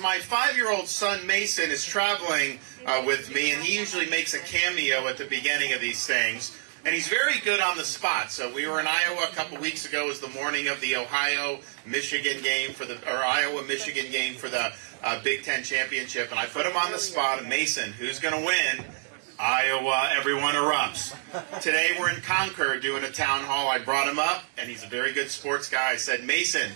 My 5-year-old son Mason is traveling with me, and he usually makes a cameo at the beginning of these things. And he's very good on the spot. So we were in Iowa a couple weeks ago. It was the morning of the Iowa-Michigan game for the Big Ten championship, and I put him on the spot. And Mason, who's going to win? Iowa. Everyone erupts. Today we're in Concord doing a town hall. I brought him up, and he's a very good sports guy. I said, Mason,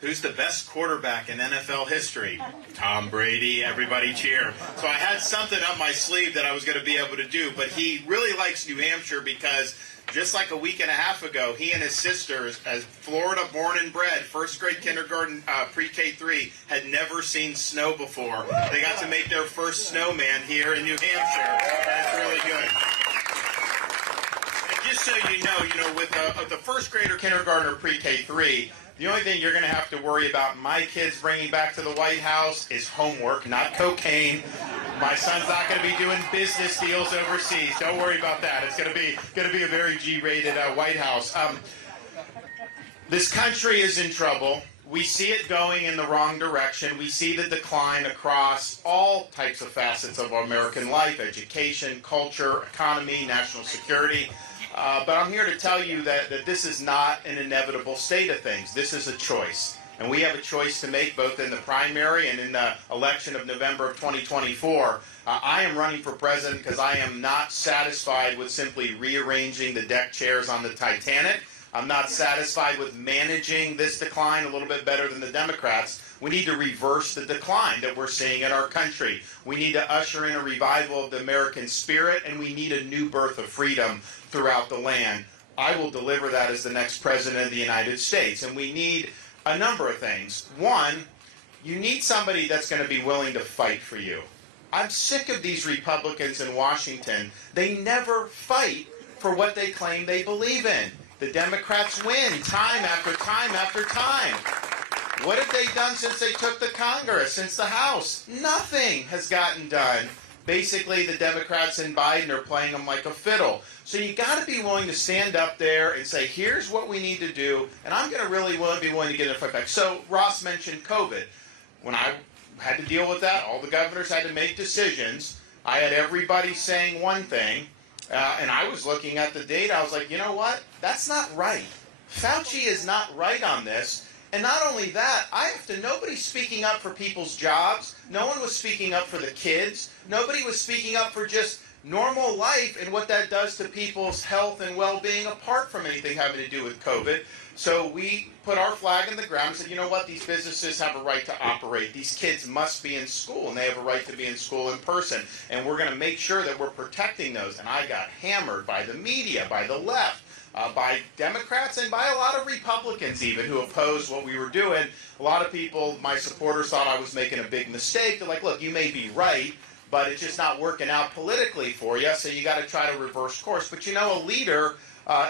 who's the best quarterback in NFL history? Tom Brady. Everybody cheer. So I had something up my sleeve that I was going to be able to do, but he really likes New Hampshire because just like a week and a half ago, he and his sisters, as Florida born and bred, first grade kindergarten, pre-K3, had never seen snow before. They got to make their first snowman here in New Hampshire. That's really good. And just so you know, with the first grader, kindergartner, pre-K3, the only thing you're going to have to worry about my kids bringing back to the White House is homework, not cocaine. My son's not going to be doing business deals overseas. Don't worry about that. It's going to be a very G-rated White House. This country is in trouble. We see it going in the wrong direction. We see the decline across all types of facets of American life: education, culture, economy, national security. But I'm here to tell you that this is not an inevitable state of things. This is a choice. And we have a choice to make both in the primary and in the election of November of 2024. I am running for president because I am not satisfied with simply rearranging the deck chairs on the Titanic. I'm not satisfied with managing this decline a little bit better than the Democrats. We need to reverse the decline that we're seeing in our country. We need to usher in a revival of the American spirit, and we need a new birth of freedom throughout the land. I will deliver that as the next president of the United States. And we need a number of things. One, you need somebody that's going to be willing to fight for you. I'm sick of these Republicans in Washington. They never fight for what they claim they believe in. The Democrats win time after time after time. What have they done since they took the Congress, since the House? Nothing has gotten done. Basically, the Democrats and Biden are playing them like a fiddle. So you got to be willing to stand up there and say, here's what we need to do, and I'm going to really be willing to get in a fight back. So Ross mentioned COVID. When I had to deal with that, all the governors had to make decisions. I had everybody saying one thing, and I was looking at the data. I was like, you know what? That's not right. Fauci is not right on this. And not only that, nobody's speaking up for people's jobs. No one was speaking up for the kids. Nobody was speaking up for just normal life and what that does to people's health and well-being apart from anything having to do with COVID. So we put our flag in the ground and said, you know what, these businesses have a right to operate. These kids must be in school, and they have a right to be in school in person. And we're going to make sure that we're protecting those. And I got hammered by the media, by the left, by Democrats, and by a lot of Republicans even, who opposed what we were doing. A lot of people, my supporters, thought I was making a big mistake. They're like, look, you may be right, but it's just not working out politically for you, so you got to try to reverse course. But you know, a leader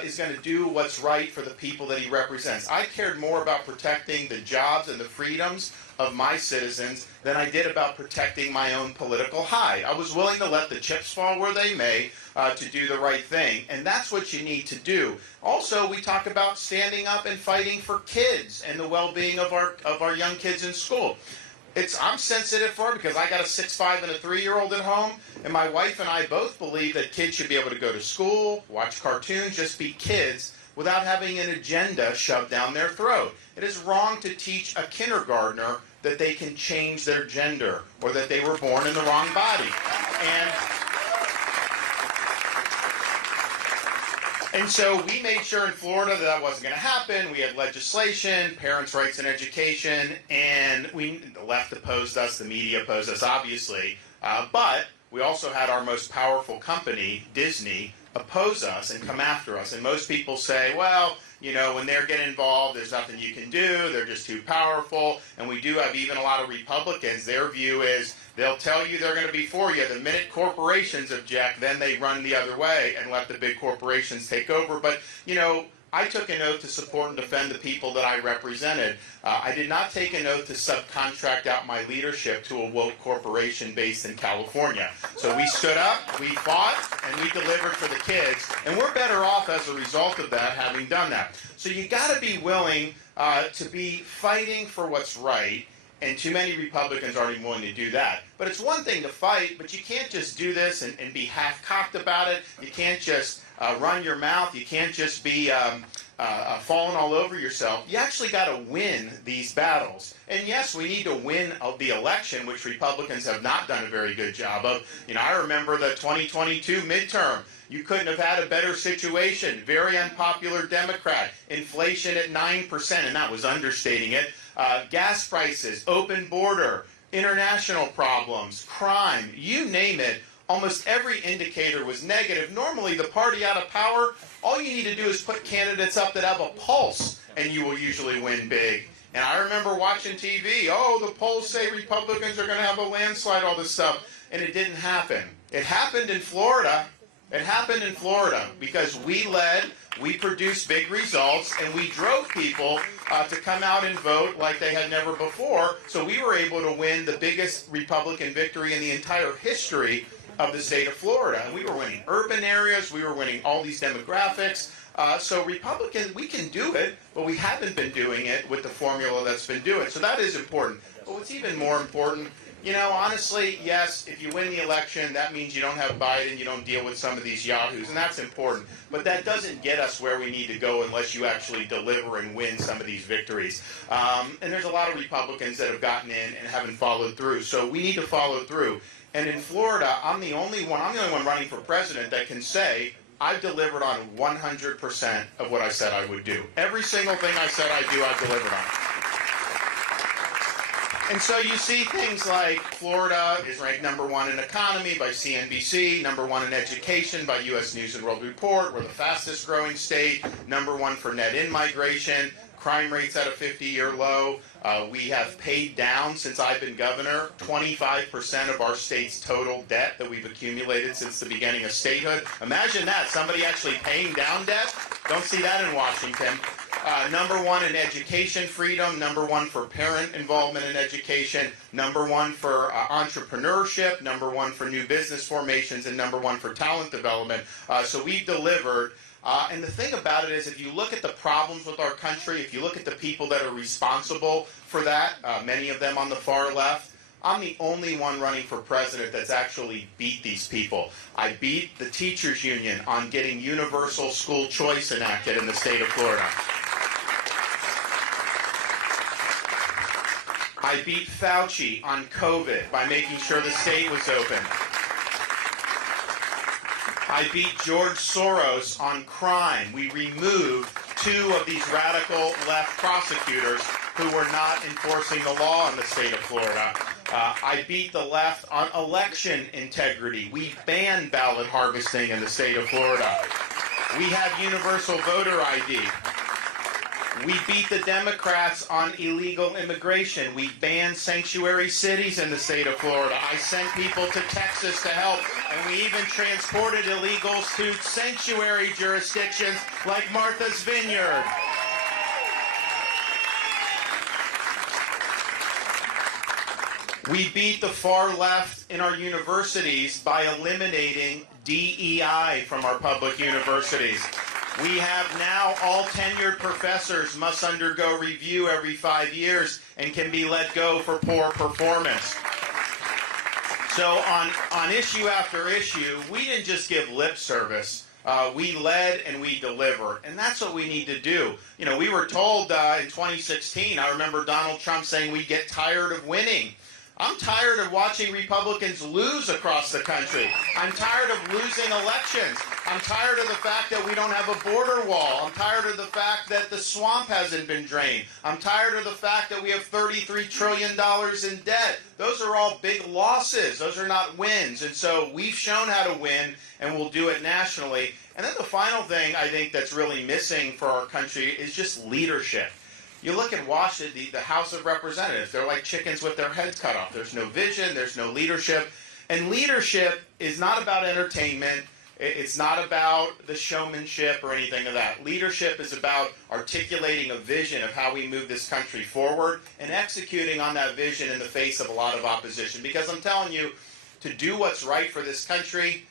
is going to do what's right for the people that he represents. I cared more about protecting the jobs and the freedoms of my citizens than I did about protecting my own political hide. I was willing to let the chips fall where they may to do the right thing, and that's what you need to do. Also, we talk about standing up and fighting for kids and the well-being of our young kids in school. I'm sensitive for it because I got a 6'5" and a 3-year-old at home, and my wife and I both believe that kids should be able to go to school, watch cartoons, just be kids without having an agenda shoved down their throat. It is wrong to teach a kindergartner that they can change their gender or that they were born in the wrong body. And so we made sure in Florida that wasn't going to happen. We had legislation, parents' rights in education, and the left opposed us, the media opposed us, obviously. But we also had our most powerful company, Disney, oppose us and come after us. And most people say, well, you know, when they're getting involved, there's nothing you can do. They're just too powerful. And we do have even a lot of Republicans. Their view is they'll tell you they're going to be for you. The minute corporations object, then they run the other way and let the big corporations take over. But, you know, I took an oath to support and defend the people that I represented. I did not take an oath to subcontract out my leadership to a woke corporation based in California. So we stood up, we fought, and we delivered for the kids. And we're better off as a result of that, having done that. So you got to be willing to be fighting for what's right. And too many Republicans aren't even willing to do that. But it's one thing to fight, but you can't just do this and be half-cocked about it. You can't just run your mouth. You can't just be falling all over yourself. You actually got to win these battles. And yes, we need to win the election, which Republicans have not done a very good job of. You know, I remember the 2022 midterm. You couldn't have had a better situation. Very unpopular Democrat. Inflation at 9%, and that was understating it. Gas prices, open border, international problems, crime, you name it. Almost every indicator was negative. Normally, the party out of power, all you need to do is put candidates up that have a pulse, and you will usually win big. And I remember watching TV, oh, the polls say Republicans are going to have a landslide, all this stuff, and it didn't happen. It happened in Florida. It happened in Florida because we led, we produced big results, and we drove people to come out and vote like they had never before. So we were able to win the biggest Republican victory in the entire history of the state of Florida. And we were winning urban areas, we were winning all these demographics. So Republicans, we can do it, but we haven't been doing it with the formula that's been doing. So that is important. But what's even more important, you know, honestly, yes, if you win the election, that means you don't have Biden, you don't deal with some of these yahoos, and that's important. But that doesn't get us where we need to go unless you actually deliver and win some of these victories. And there's a lot of Republicans that have gotten in and haven't followed through. So we need to follow through. And in Florida, I'm the only one running for president that can say, I've delivered on 100% of what I said I would do. Every single thing I said I'd do, I've delivered on. And so you see things like Florida is ranked #1 in economy by CNBC, #1 in education by U.S. News and World Report. We're the fastest growing state, #1 for net in-migration. Crime rates at a 50-year low. We have paid down, since I've been governor, 25% of our state's total debt that we've accumulated since the beginning of statehood. Imagine that, somebody actually paying down debt. Don't see that in Washington. #1 in education freedom, #1 for parent involvement in education, #1 for entrepreneurship, #1 for new business formations, and #1 for talent development. So we've delivered. And the thing about it is, if you look at the problems with our country, if you look at the people that are responsible for that, many of them on the far left, I'm the only one running for president that's actually beat these people. I beat the teachers union on getting universal school choice enacted in the state of Florida. I beat Fauci on COVID by making sure the state was open. I beat George Soros on crime. We removed 2 of these radical left prosecutors who were not enforcing the law in the state of Florida. I beat the left on election integrity. We banned ballot harvesting in the state of Florida. We have universal voter ID. We beat the Democrats on illegal immigration. We banned sanctuary cities in the state of Florida. I sent people to Texas to help, and we even transported illegals to sanctuary jurisdictions like Martha's Vineyard. We beat the far left in our universities by eliminating DEI from our public universities. We have now all tenured professors must undergo review every 5 years and can be let go for poor performance. So on issue after issue, we didn't just give lip service. We led and we delivered. And that's what we need to do. You know, we were told in 2016, I remember Donald Trump saying we'd get tired of winning. I'm tired of watching Republicans lose across the country. I'm tired of losing elections. I'm tired of the fact that we don't have a border wall. I'm tired of the fact that the swamp hasn't been drained. I'm tired of the fact that we have $33 trillion in debt. Those are all big losses. Those are not wins. And so we've shown how to win, and we'll do it nationally. And then the final thing I think that's really missing for our country is just leadership. You look at Washington, the House of Representatives, they're like chickens with their heads cut off. There's no vision, there's no leadership. And leadership is not about entertainment. It's not about the showmanship or anything of that. Leadership is about articulating a vision of how we move this country forward and executing on that vision in the face of a lot of opposition. Because I'm telling you, to do what's right for this country,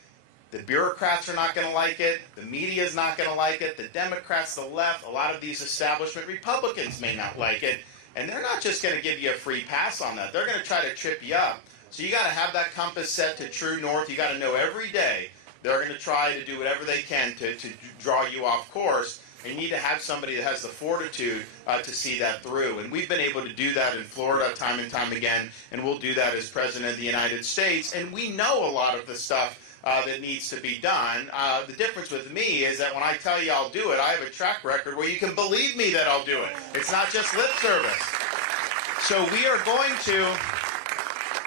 the bureaucrats are not going to like it. The media is not going to like it. The Democrats, the left, a lot of these establishment Republicans may not like it. And they're not just going to give you a free pass on that. They're going to try to trip you up. So you got to have that compass set to true north. You got to know every day they're going to try to do whatever they can to draw you off course. And you need to have somebody that has the fortitude to see that through. And we've been able to do that in Florida time and time again, and we'll do that as President of the United States. And we know a lot of the stuff that needs to be done. The difference with me is that when I tell you I'll do it, I have a track record where you can believe me that I'll do it. It's not just lip service. So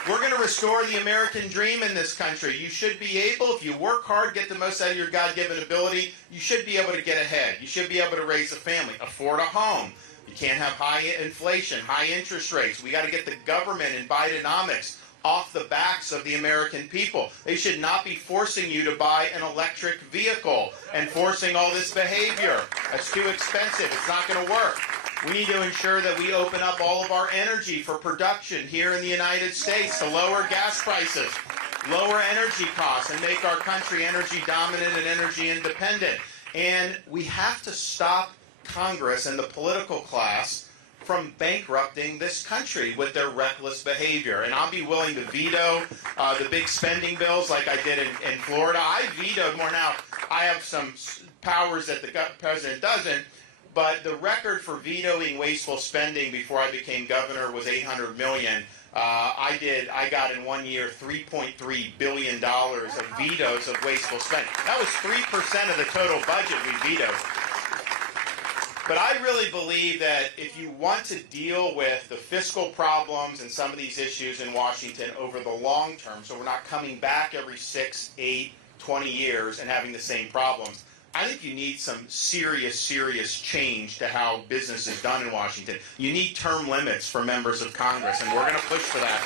we're going to restore the American dream in this country. You should be able, if you work hard, get the most out of your God-given ability, you should be able to get ahead. You should be able to raise a family, afford a home. You can't have high inflation, high interest rates. We got to get the government and Bidenomics off the backs of the American people. They should not be forcing you to buy an electric vehicle and forcing all this behavior. That's too expensive. It's not going to work. We need to ensure that we open up all of our energy for production here in the United States to lower gas prices, lower energy costs, and make our country energy dominant and energy independent. And we have to stop Congress and the political class from bankrupting this country with their reckless behavior. And I'll be willing to veto the big spending bills like I did in Florida. I vetoed more. Now, I have some powers that the president doesn't, but the record for vetoing wasteful spending before I became governor was $800 million. I got in 1 year $3.3 billion of vetoes of wasteful spending. That was 3% of the total budget we vetoed. But I really believe that if you want to deal with the fiscal problems and some of these issues in Washington over the long term, so we're not coming back every 6, 8, 20 years and having the same problems, I think you need some serious change to how business is done in Washington. You need term limits for members of Congress, and we're going to push for that.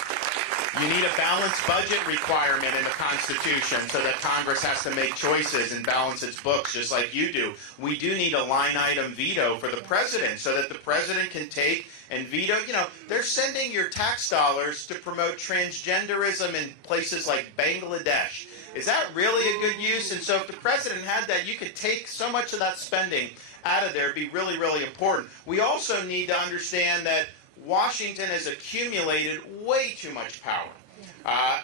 You need a balanced budget requirement in the Constitution so that Congress has to make choices and balance its books just like you do. We do need a line item veto for the president so that the president can take and veto. You know, they're sending your tax dollars to promote transgenderism in places like Bangladesh. Is that really a good use? And so if the president had that, you could take so much of that spending out of there. It'd be really important. We also need to understand that Washington has accumulated way too much power.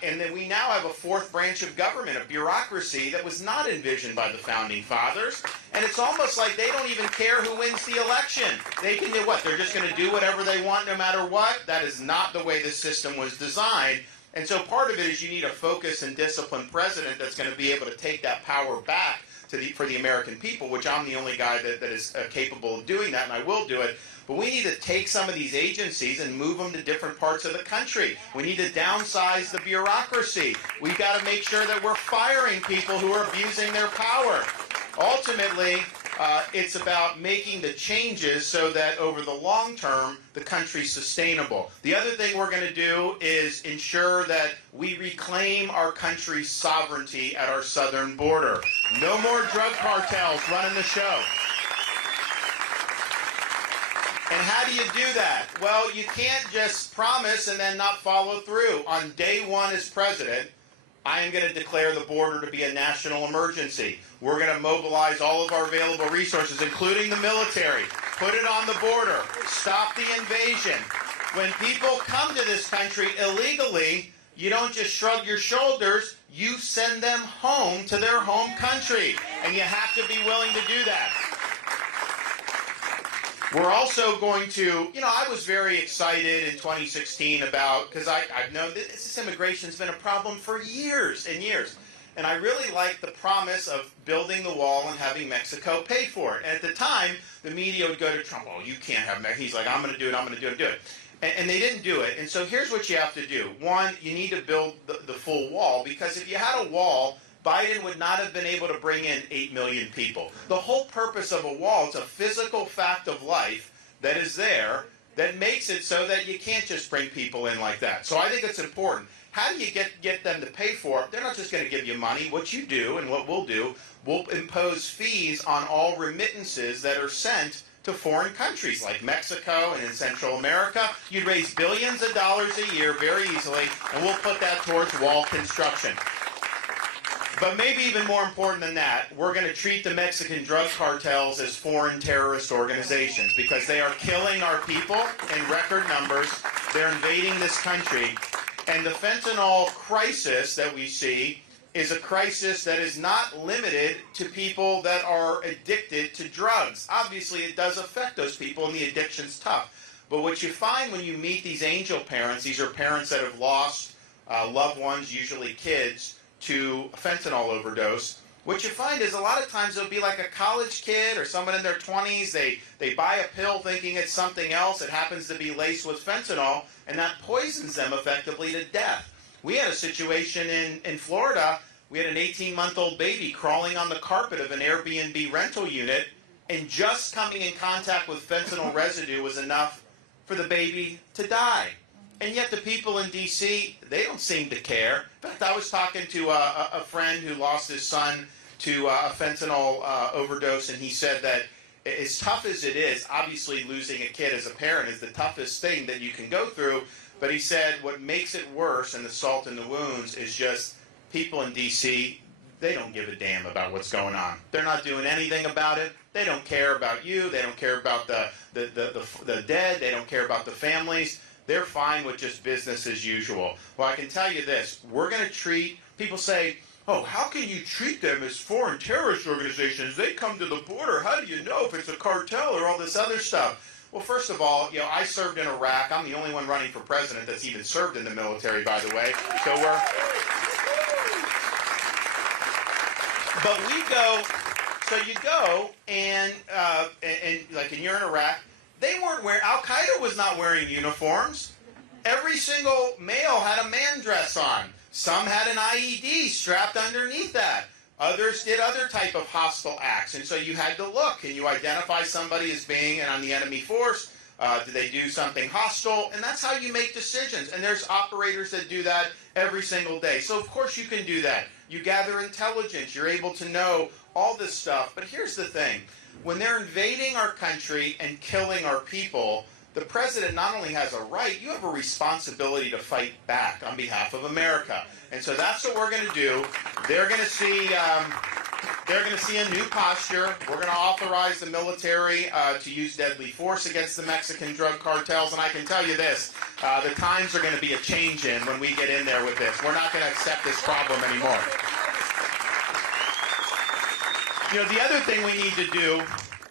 And then we now have a fourth branch of government, a bureaucracy that was not envisioned by the Founding Fathers. And it's almost like they don't even care who wins the election. They can do what? They're just going to do whatever they want no matter what? That is not the way this system was designed. And so part of it is you need a focused and disciplined president that's going to be able to take that power back for the American people, which I'm the only guy that is capable of doing that, and I will do it. But we need to take some of these agencies and move them to different parts of the country. We need to downsize the bureaucracy. We've got to make sure that we're firing people who are abusing their power. Ultimately, it's about making the changes so that over the long term, the country's sustainable. The other thing we're going to do is ensure that we reclaim our country's sovereignty at our southern border. No more drug cartels running the show. And how do you do that? Well, you can't just promise and then not follow through. On day one as president, I am going to declare the border to be a national emergency. We're going to mobilize all of our available resources, including the military, put it on the border, stop the invasion. When people come to this country illegally, you don't just shrug your shoulders, you send them home to their home country. And you have to be willing to do that. We're also going to, I was very excited in 2016 about, because I've known that this immigration's been a problem for years and years. And I really liked the promise of building the wall and having Mexico pay for it. And at the time, the media would go to Trump, oh, you can't have Mexico. He's like, I'm going to do it, I'm going to do it. And they didn't do it. And so here's what you have to do. One, you need to build the full wall, because if you had a wall, Biden would not have been able to bring in 8 million people. The whole purpose of a wall is a physical fact of life that is there that makes it so that you can't just bring people in like that. So I think it's important. How do you get them to pay for it? They're not just going to give you money. What you do and what we'll do, we'll impose fees on all remittances that are sent to foreign countries like Mexico and in Central America. You'd raise billions of dollars a year very easily, and we'll put that towards wall construction. But maybe even more important than that, we're going to treat the Mexican drug cartels as foreign terrorist organizations because they are killing our people in record numbers. They're invading this country. And the fentanyl crisis that we see is a crisis that is not limited to people that are addicted to drugs. Obviously, it does affect those people, and the addiction's tough. But what you find when you meet these angel parents, these are parents that have lost loved ones, usually kids, to a fentanyl overdose. What you find is a lot of times it'll be like a college kid or someone in their 20s. They buy a pill thinking it's something else. It happens to be laced with fentanyl, and that poisons them effectively to death. We had a situation in Florida. We had an 18-month-old baby crawling on the carpet of an Airbnb rental unit, and just coming in contact with fentanyl residue was enough for the baby to die. And yet the people in D.C., they don't seem to care. In fact, I was talking to a friend who lost his son to a fentanyl overdose, and he said that as tough as it is, obviously losing a kid as a parent is the toughest thing that you can go through. But he said what makes it worse, and the salt in the wounds, is just people in D.C., they don't give a damn about what's going on. They're not doing anything about it. They don't care about you. They don't care about the dead. They don't care about the families. They're fine with just business as usual. Well, I can tell you this. We're going to treat, people say, oh, how can you treat them as foreign terrorist organizations? They come to the border. How do you know if it's a cartel or all this other stuff? Well, first of all, I served in Iraq. I'm the only one running for president that's even served in the military, by the way. But we go, so you go, and like, and you're in Iraq. They weren't wearing, Al-Qaeda was not wearing uniforms. Every single male had a man dress on. Some had an IED strapped underneath that. Others did other type of hostile acts. And so you had to look. Can you identify somebody as being on the enemy force? Do they do something hostile? And that's how you make decisions. And there's operators that do that every single day. So of course you can do that. You gather intelligence. You're able to know all this stuff. But here's the thing. When they're invading our country and killing our people, the president not only has a right, you have a responsibility to fight back on behalf of America. And so that's what we're going to do. They're going to see a new posture. We're going to authorize the military to use deadly force against the Mexican drug cartels. And I can tell you this, the times are going to be a change in when we get in there with this. We're not going to accept this problem anymore. The other thing we need to do,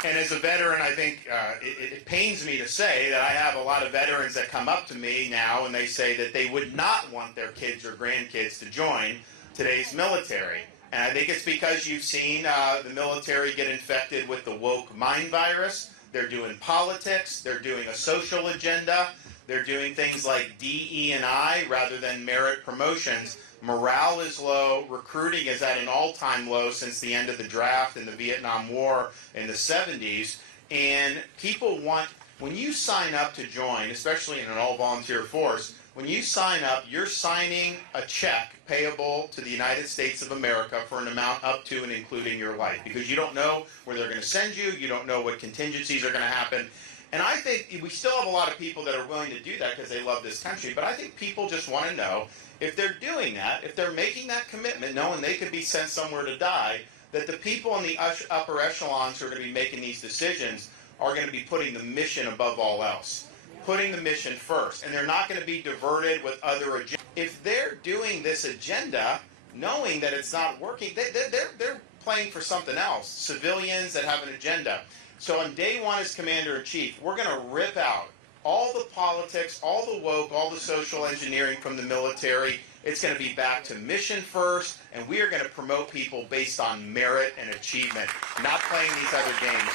and as a veteran, I think it pains me to say that I have a lot of veterans that come up to me now and they say that they would not want their kids or grandkids to join today's military. And I think it's because you've seen the military get infected with the woke mind virus. They're doing politics. They're doing a social agenda. They're doing things like DE&I rather than merit promotions. Morale is low. Recruiting is at an all-time low since the end of the draft in the Vietnam War in the 70s. And people want, when you sign up to join, especially in an all-volunteer force, when you sign up, you're signing a check payable to the United States of America for an amount up to and including your life. Because you don't know where they're going to send you. You don't know what contingencies are going to happen. And I think we still have a lot of people that are willing to do that because they love this country. But I think people just want to know if they're doing that, if they're making that commitment, knowing they could be sent somewhere to die, that the people in the upper echelons who are going to be making these decisions are going to be putting the mission above all else, putting the mission first. And they're not going to be diverted with other agendas. If they're doing this agenda, knowing that it's not working, they're playing for something else, civilians that have an agenda. So on day one as Commander-in-Chief, we're going to rip out all the politics, all the woke, all the social engineering from the military. It's going to be back to mission first, and we are going to promote people based on merit and achievement, not playing these other games.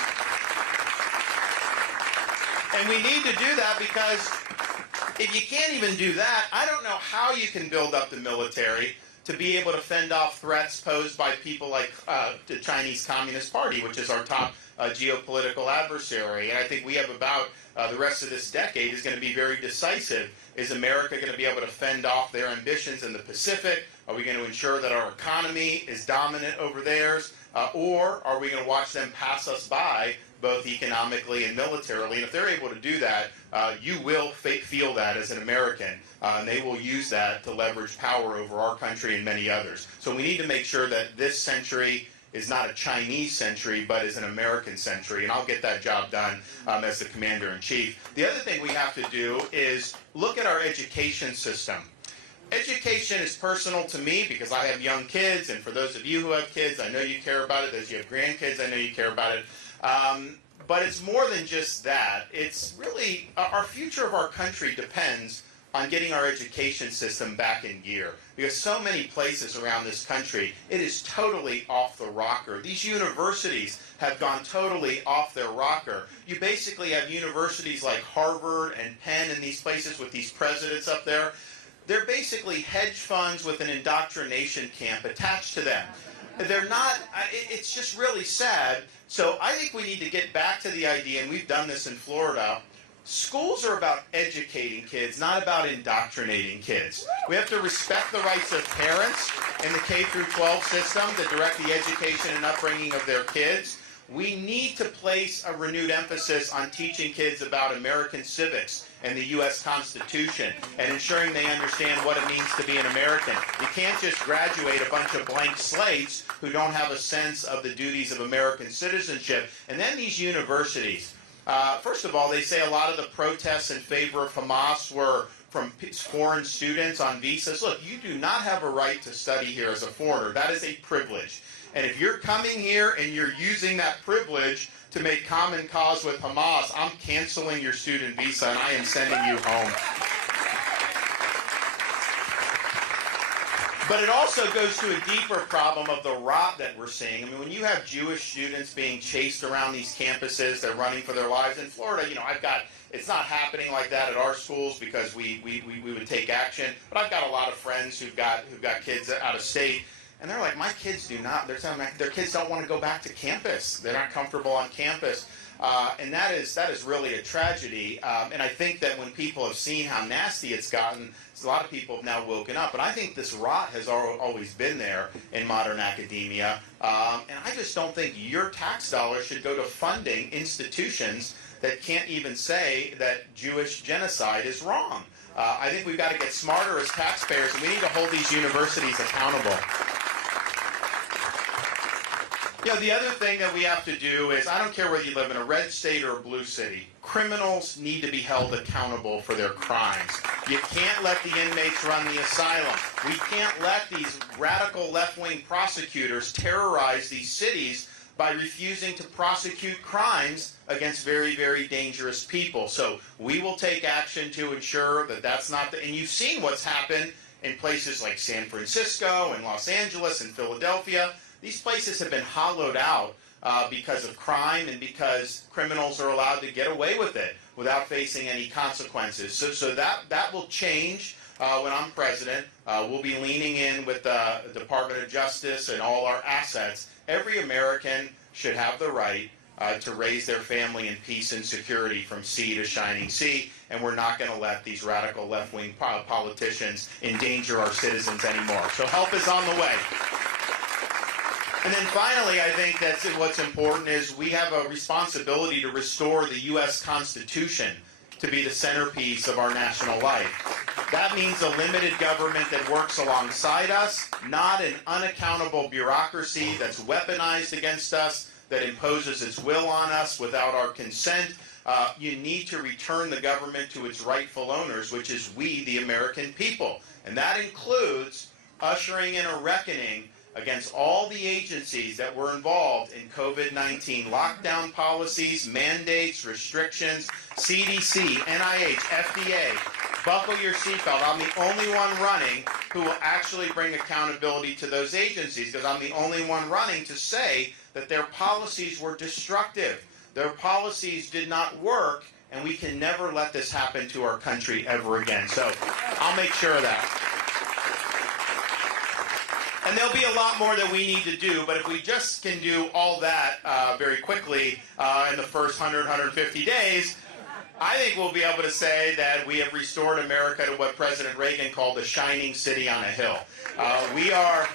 And we need to do that because if you can't even do that, I don't know how you can build up the military to be able to fend off threats posed by people like the Chinese Communist Party, which is our top geopolitical adversary. And I think we have about the rest of this decade is going to be very decisive. Is America going to be able to fend off their ambitions in the Pacific? Are we going to ensure that our economy is dominant over theirs? Or are we going to watch them pass us by both economically and militarily. And if they're able to do that, you will feel that as an American, and they will use that to leverage power over our country and many others. So we need to make sure that this century is not a Chinese century, but is an American century, and I'll get that job done as the Commander-in-Chief. The other thing we have to do is look at our education system. Education is personal to me because I have young kids, and for those of you who have kids, I know you care about it. Those of you who have grandkids, I know you care about it. But it's more than just that. It's really, our future of our country depends on getting our education system back in gear. Because so many places around this country, it is totally off the rocker. These universities have gone totally off their rocker. You basically have universities like Harvard and Penn and these places with these presidents up there. They're basically hedge funds with an indoctrination camp attached to them. They're not, it's just really sad. So I think we need to get back to the idea, and we've done this in Florida. Schools are about educating kids, not about indoctrinating kids. We have to respect the rights of parents in the K-12 system to direct the education and upbringing of their kids. We need to place a renewed emphasis on teaching kids about American civics and the U.S. Constitution and ensuring they understand what it means to be an American. You can't just graduate a bunch of blank slates who don't have a sense of the duties of American citizenship. And then these universities. First of all, they say a lot of the protests in favor of Hamas were from foreign students on visas. Look, you do not have a right to study here as a foreigner. That is a privilege. And if you're coming here and you're using that privilege to make common cause with Hamas, I'm canceling your student visa and I am sending you home. But it also goes to a deeper problem of the rot that we're seeing. I mean, when you have Jewish students being chased around these campuses, they're running for their lives. In Florida, you know, it's not happening like that at our schools because we would take action. But I've got a lot of friends who've got kids out of state, and they're like, my kids do not. Their kids don't want to go back to campus. They're not comfortable on campus. And that is really a tragedy. And I think that when people have seen how nasty it's gotten, a lot of people have now woken up. But I think this rot has always been there in modern academia. And I just don't think your tax dollars should go to funding institutions that can't even say that Jewish genocide is wrong. I think we've got to get smarter as taxpayers, and we need to hold these universities accountable. You know, the other thing that we have to do is, I don't care whether you live in a red state or a blue city, criminals need to be held accountable for their crimes. You can't let the inmates run the asylum. We can't let these radical left-wing prosecutors terrorize these cities by refusing to prosecute crimes against very, very dangerous people. So we will take action to ensure that that's not and you've seen what's happened in places like San Francisco and Los Angeles and Philadelphia. These places have been hollowed out because of crime and because criminals are allowed to get away with it without facing any consequences. So that will change when I'm president. We'll be leaning in with the Department of Justice and all our assets. Every American should have the right to raise their family in peace and security from sea to shining sea, and we're not going to let these radical left-wing politicians endanger our citizens anymore. So help is on the way. And then finally, I think that's what's important is we have a responsibility to restore the U.S. Constitution to be the centerpiece of our national life. That means a limited government that works alongside us, not an unaccountable bureaucracy that's weaponized against us, that imposes its will on us without our consent. You need to return the government to its rightful owners, which is we, the American people. And that includes ushering in a reckoning against all the agencies that were involved in COVID-19 lockdown policies, mandates, restrictions, CDC, NIH, FDA. Buckle your seatbelt. I'm the only one running who will actually bring accountability to those agencies because I'm the only one running to say that their policies were destructive. Their policies did not work, and we can never let this happen to our country ever again. So I'll make sure of that. And there'll be a lot more that we need to do, but if we just can do all that very quickly in the first 100, 150 days, I think we'll be able to say that we have restored America to what President Reagan called a shining city on a hill. We are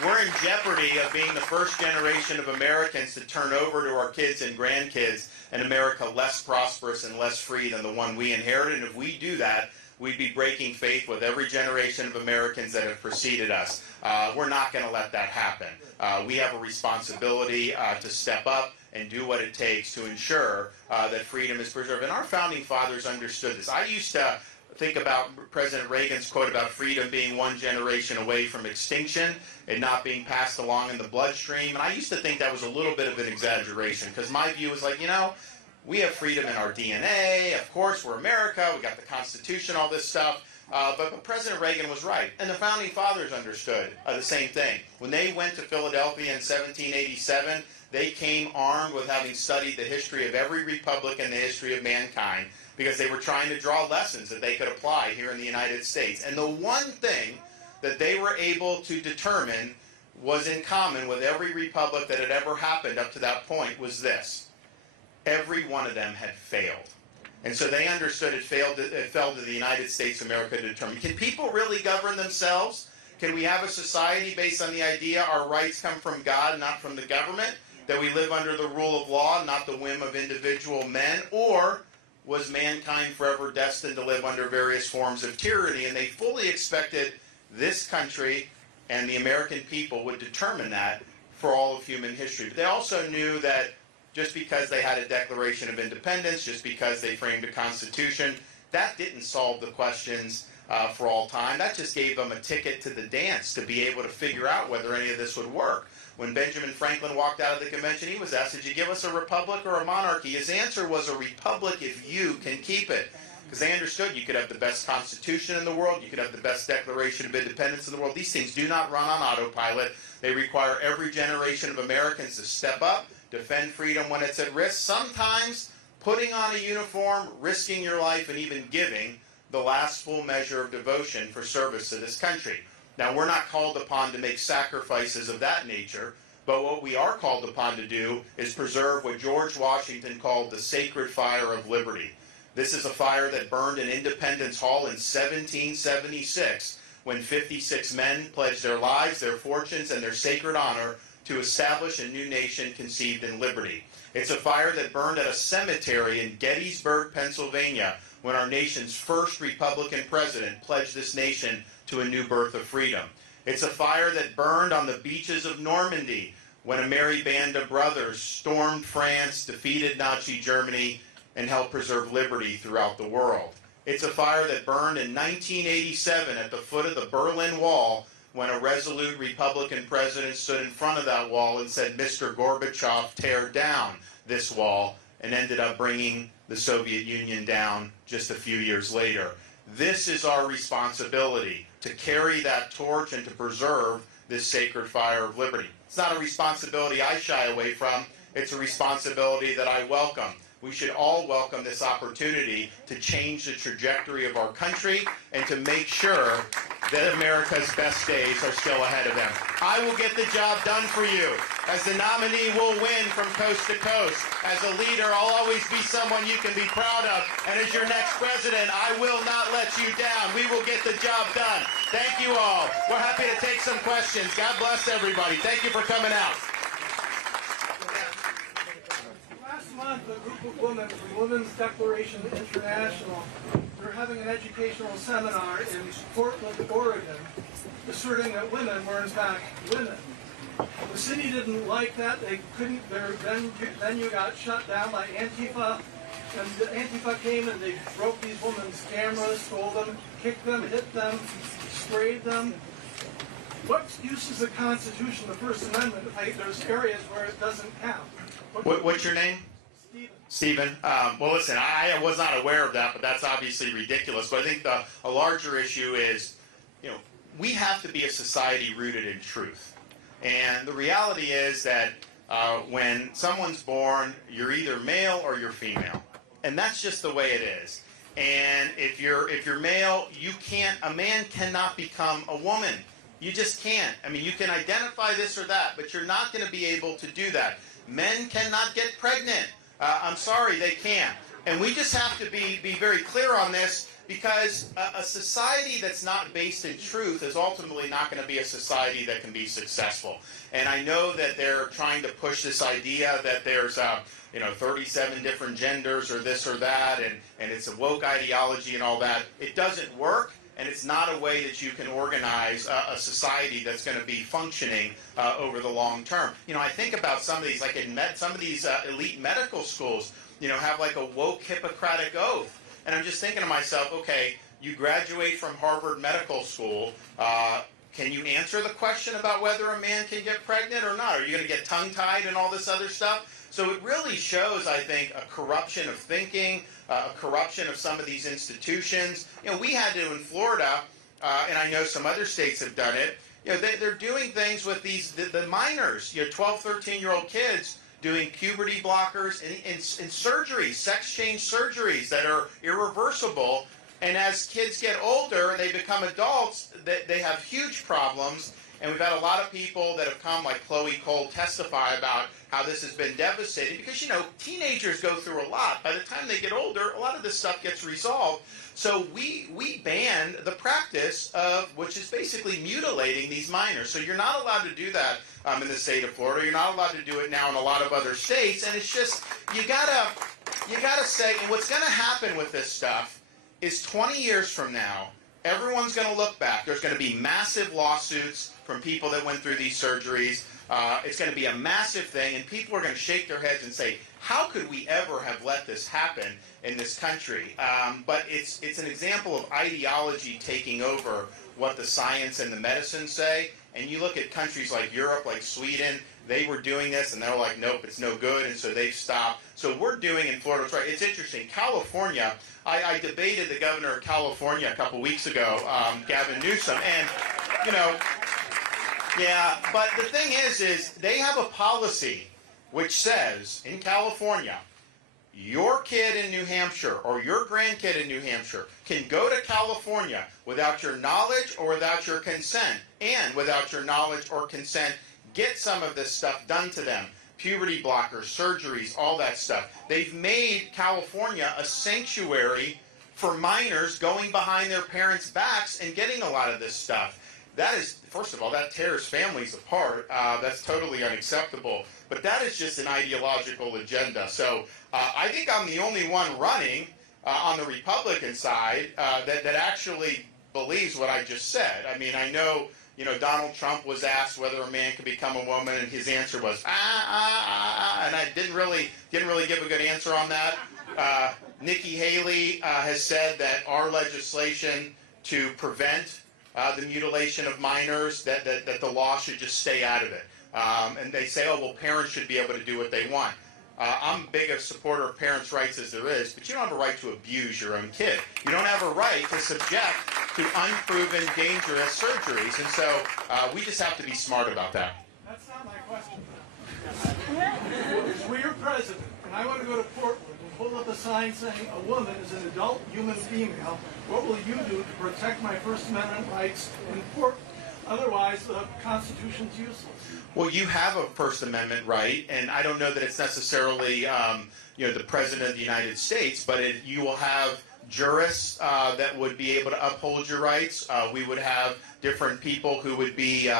We're in jeopardy of being the first generation of Americans to turn over to our kids and grandkids an America less prosperous and less free than the one we inherited. And if we do that, we'd be breaking faith with every generation of Americans that have preceded us. We're not going to let that happen. We have a responsibility to step up and do what it takes to ensure that freedom is preserved. And our founding fathers understood this. I used to think about President Reagan's quote about freedom being one generation away from extinction and not being passed along in the bloodstream. And I used to think that was a little bit of an exaggeration, because my view was like, you know, we have freedom in our DNA. Of course, we're America. We got the Constitution, all this stuff. But President Reagan was right. And the Founding Fathers understood the same thing. When they went to Philadelphia in 1787, they came armed with having studied the history of every republic and the history of mankind, because they were trying to draw lessons that they could apply here in the United States. And the one thing that they were able to determine was in common with every republic that had ever happened up to that point was this: every one of them had failed. And so they understood it fell to the United States of America to determine, can people really govern themselves? Can we have a society based on the idea our rights come from God, not from the government? That we live under the rule of law, not the whim of individual men? Or was mankind forever destined to live under various forms of tyranny? And they fully expected this country and the American people would determine that for all of human history. But they also knew that just because they had a Declaration of Independence, just because they framed a Constitution, that didn't solve the questions for all time. That just gave them a ticket to the dance to be able to figure out whether any of this would work. When Benjamin Franklin walked out of the convention, he was asked, did you give us a republic or a monarchy? His answer was a republic if you can keep it. Because they understood you could have the best Constitution in the world, you could have the best Declaration of Independence in the world. These things do not run on autopilot. They require every generation of Americans to step up, defend freedom when it's at risk, sometimes putting on a uniform, risking your life, and even giving the last full measure of devotion for service to this country. Now, we're not called upon to make sacrifices of that nature, but what we are called upon to do is preserve what George Washington called the sacred fire of liberty. This is a fire that burned in Independence Hall in 1776, when 56 men pledged their lives, their fortunes, and their sacred honor to establish a new nation conceived in liberty. It's a fire that burned at a cemetery in Gettysburg, Pennsylvania, when our nation's first Republican president pledged this nation to a new birth of freedom. It's a fire that burned on the beaches of Normandy, when a merry band of brothers stormed France, defeated Nazi Germany, and helped preserve liberty throughout the world. It's a fire that burned in 1987 at the foot of the Berlin Wall, when a resolute Republican president stood in front of that wall and said, Mr. Gorbachev, tear down this wall, and ended up bringing the Soviet Union down just a few years later. This is our responsibility, to carry that torch and to preserve this sacred fire of liberty. It's not a responsibility I shy away from. It's a responsibility that I welcome. We should all welcome this opportunity to change the trajectory of our country and to make sure that America's best days are still ahead of them. I will get the job done for you. As the nominee, we'll win from coast to coast. As a leader, I'll always be someone you can be proud of. And as your next president, I will not let you down. We will get the job done. Thank you all. We're happy to take some questions. God bless everybody. Thank you for coming out. Month, a group of women from Women's Declaration International, they're having an educational seminar in Portland, Oregon, asserting that women were in fact women. The city didn't like that. They couldn't. Their venue got shut down by Antifa, and the Antifa came and they broke these women's cameras, stole them, kicked them, hit them, sprayed them. What use is the Constitution, the First Amendment, if there's areas where it doesn't count? What's your name? Stephen. Well, listen, I was not aware of that, but that's obviously ridiculous. But I think a larger issue is, we have to be a society rooted in truth. And the reality is that when someone's born, you're either male or you're female. And that's just the way it is. And if you're male, a man cannot become a woman. You just can't. I mean, you can identify this or that, but you're not going to be able to do that. Men cannot get pregnant. I'm sorry, they can't. And we just have to be very clear on this, Because a society that's not based in truth is ultimately not going to be a society that can be successful. And I know that they're trying to push this idea that there's 37 different genders or this or that, and it's a woke ideology and all that. It doesn't work, and it's not a way that you can organize a society that's going to be functioning over the long term. I think about some of these, like some of these elite medical schools, have like a woke Hippocratic oath. And I'm just thinking to myself, okay, you graduate from Harvard Medical School. Can you answer the question about whether a man can get pregnant or not? Are you going to get tongue-tied and all this other stuff? So it really shows, I think, a corruption of thinking, a corruption of some of these institutions. We had to in Florida, and I know some other states have done it. They're doing things with the minors, 12, 13-year-old kids, doing puberty blockers and surgeries, sex change surgeries that are irreversible. And as kids get older and they become adults, they have huge problems. And we've had a lot of people that have come, like Chloe Cole, testify about how this has been devastating. Because, teenagers go through a lot. By the time they get older, a lot of this stuff gets resolved. So we banned the practice of, which is basically mutilating these minors. So you're not allowed to do that in the state of Florida. You're not allowed to do it now in a lot of other states. And it's just, you gotta say, and what's gonna happen with this stuff is 20 years from now, everyone's gonna look back. There's gonna be massive lawsuits from people that went through these surgeries. It's going to be a massive thing, and people are going to shake their heads and say, how could we ever have let this happen in this country? But it's an example of ideology taking over what the science and the medicine say. And you look at countries like Europe, like Sweden, they were doing this, and they're like, nope, it's no good, and so they've stopped. So we're doing in Florida, it's right. It's interesting. California, I debated the governor of California a couple weeks ago, Gavin Newsom, and, yeah, but the thing is they have a policy which says, in California, your kid in New Hampshire or your grandkid in New Hampshire can go to California without your knowledge or without your consent, and without your knowledge or consent, get some of this stuff done to them. Puberty blockers, surgeries, all that stuff. They've made California a sanctuary for minors going behind their parents' backs and getting a lot of this stuff. That is, first of all, that tears families apart. That's totally unacceptable. But that is just an ideological agenda. So I think I'm the only one running on the Republican side that actually believes what I just said. I mean, I know, Donald Trump was asked whether a man could become a woman, and his answer was, and I didn't really give a good answer on that. Nikki Haley has said that our legislation to prevent the mutilation of minors, that the law should just stay out of it. And they say, oh, well, parents should be able to do what they want. I'm big a supporter of parents' rights as there is, but you don't have a right to abuse your own kid. You don't have a right to subject to unproven, dangerous surgeries. And so we just have to be smart about that. That's not my question. If we're president, and I want to go to Portland and hold up a sign saying a woman is an adult human female, what will you do to protect my First Amendment rights in Portland? Otherwise, the Constitution's useless. Well, you have a First Amendment right, and I don't know that it's necessarily, the President of the United States, but you will have jurists that would be able to uphold your rights. We would have different people who would be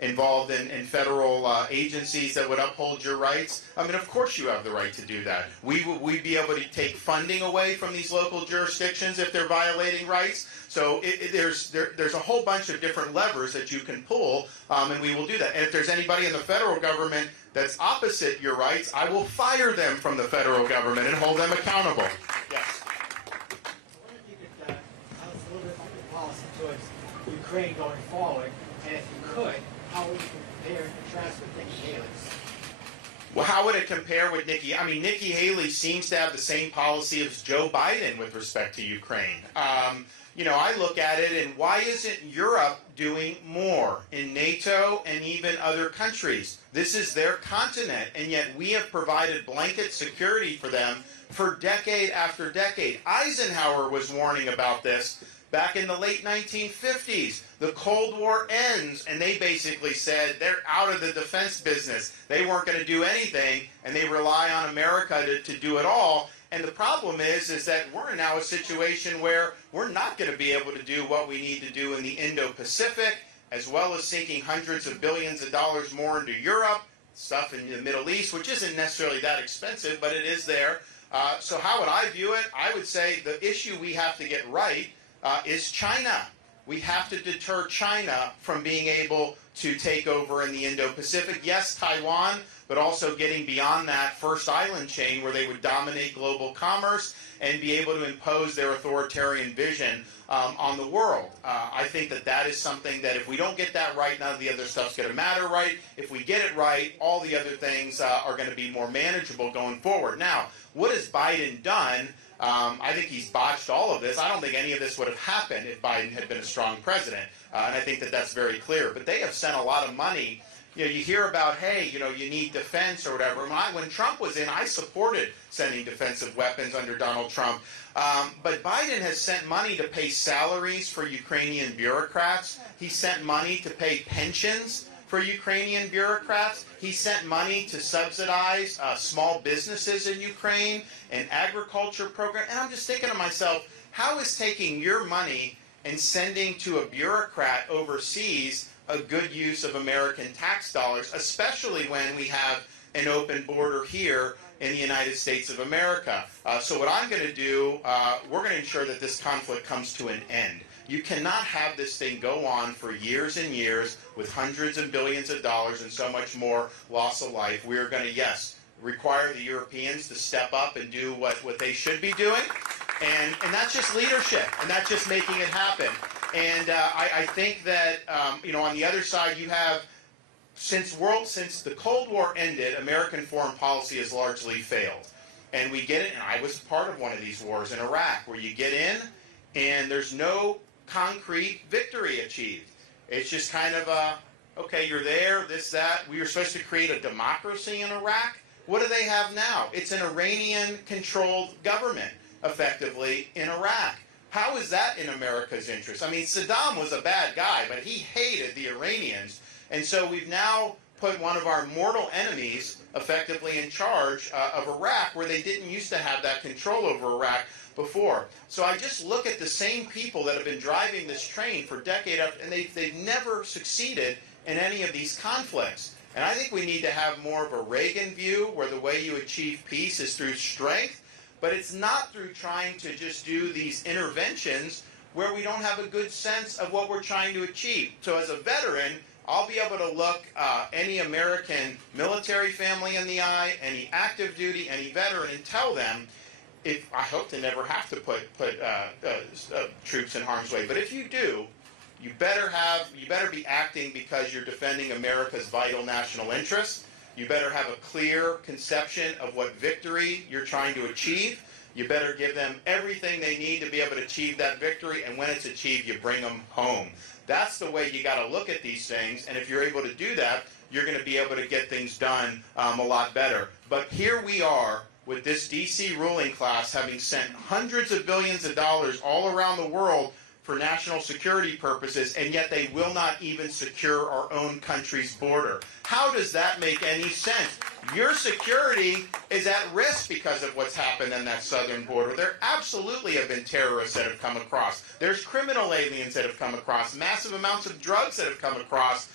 involved in federal agencies that would uphold your rights. I mean, of course you have the right to do that. We'd be able to take funding away from these local jurisdictions if they're violating rights. So there's a whole bunch of different levers that you can pull, and we will do that. And if there's anybody in the federal government that's opposite your rights, I will fire them from the federal government and hold them accountable. Yes. Ukraine going forward, and if you could, how would you compare and contrast with Nikki Haley? Well, how would it compare with Nikki? I mean, Nikki Haley seems to have the same policy as Joe Biden with respect to Ukraine. I look at it, and why isn't Europe doing more in NATO and even other countries? This is their continent, and yet we have provided blanket security for them for decade after decade. Eisenhower was warning about this back in the late 1950s. The Cold War ends, and they basically said they're out of the defense business. They weren't going to do anything, and they rely on America to do it all. And the problem is that we're in now a situation where we're not going to be able to do what we need to do in the Indo-Pacific, as well as sinking hundreds of billions of dollars more into Europe, stuff in the Middle East, which isn't necessarily that expensive, but it is there. So how would I view it? I would say the issue we have to get right is China. We have to deter China from being able to take over in the Indo-Pacific. Yes, Taiwan, but also getting beyond that first island chain where they would dominate global commerce and be able to impose their authoritarian vision on the world. I think that is something that if we don't get that right, none of the other stuff's going to matter right. If we get it right, all the other things are going to be more manageable going forward. Now, what has Biden done? I think he's botched all of this. I don't think any of this would have happened if Biden had been a strong president. And I think that's very clear. But they have sent a lot of money. You hear about, hey, you need defense or whatever. When Trump was in, I supported sending defensive weapons under Donald Trump. But Biden has sent money to pay salaries for Ukrainian bureaucrats. He sent money to pay pensions for Ukrainian bureaucrats. He sent money to subsidize small businesses in Ukraine and agriculture program. And I'm just thinking to myself, how is taking your money and sending to a bureaucrat overseas a good use of American tax dollars, especially when we have an open border here in the United States of America? So what I'm going to do, we're going to ensure that this conflict comes to an end. You cannot have this thing go on for years and years with hundreds of billions of dollars and so much more loss of life. We are going to, yes, require the Europeans to step up and do what they should be doing. And that's just leadership, and that's just making it happen. And I think that, on the other side, you have, since the Cold War ended, American foreign policy has largely failed. And we get it, and I was part of one of these wars in Iraq, where you get in, and there's no concrete victory achieved. It's just kind of okay, you're there, this, that. We were supposed to create a democracy in Iraq. What do they have now? It's an Iranian-controlled government, effectively, in Iraq. How is that in America's interest? I mean, Saddam was a bad guy, but he hated the Iranians. And so we've now put one of our mortal enemies effectively in charge of Iraq, where they didn't used to have that control over Iraq before. So I just look at the same people that have been driving this train for decades, and they've never succeeded in any of these conflicts. And I think we need to have more of a Reagan view, where the way you achieve peace is through strength, but it's not through trying to just do these interventions where we don't have a good sense of what we're trying to achieve. So as a veteran, I'll be able to look any American military family in the eye, any active duty, any veteran, and tell them, I hope to never have to put troops in harm's way. But if you do, you better be acting because you're defending America's vital national interests. You better have a clear conception of what victory you're trying to achieve. You better give them everything they need to be able to achieve that victory, and when it's achieved, you bring them home. That's the way you got to look at these things, and if you're able to do that, you're going to be able to get things done a lot better. But here we are with this D.C. ruling class having sent hundreds of billions of dollars all around the world for national security purposes, and yet they will not even secure our own country's border. How does that make any sense? Your security is at risk because of what's happened in that southern border. There absolutely have been terrorists that have come across. There's criminal aliens that have come across, massive amounts of drugs that have come across.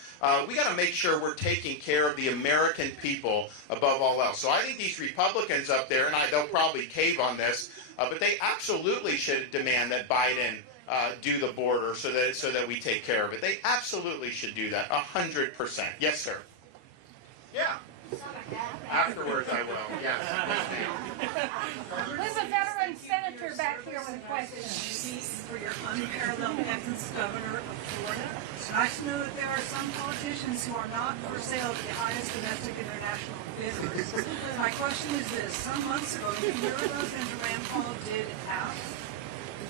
We got to make sure we're taking care of the American people above all else. So I think these Republicans up there, and they'll probably cave on this, but they absolutely should demand that Biden do the border so that we take care of it. They absolutely should do that, 100%. Yes, sir. Yeah. Afterwards, I will. Yes. There's a veteran senator back here with a question. For your unparalleled essence, Governor of Florida. It's nice to know that there are some politicians who are not for sale to the highest domestic international bidders. My question is this: some months ago, the Euros and Rand Paul did ask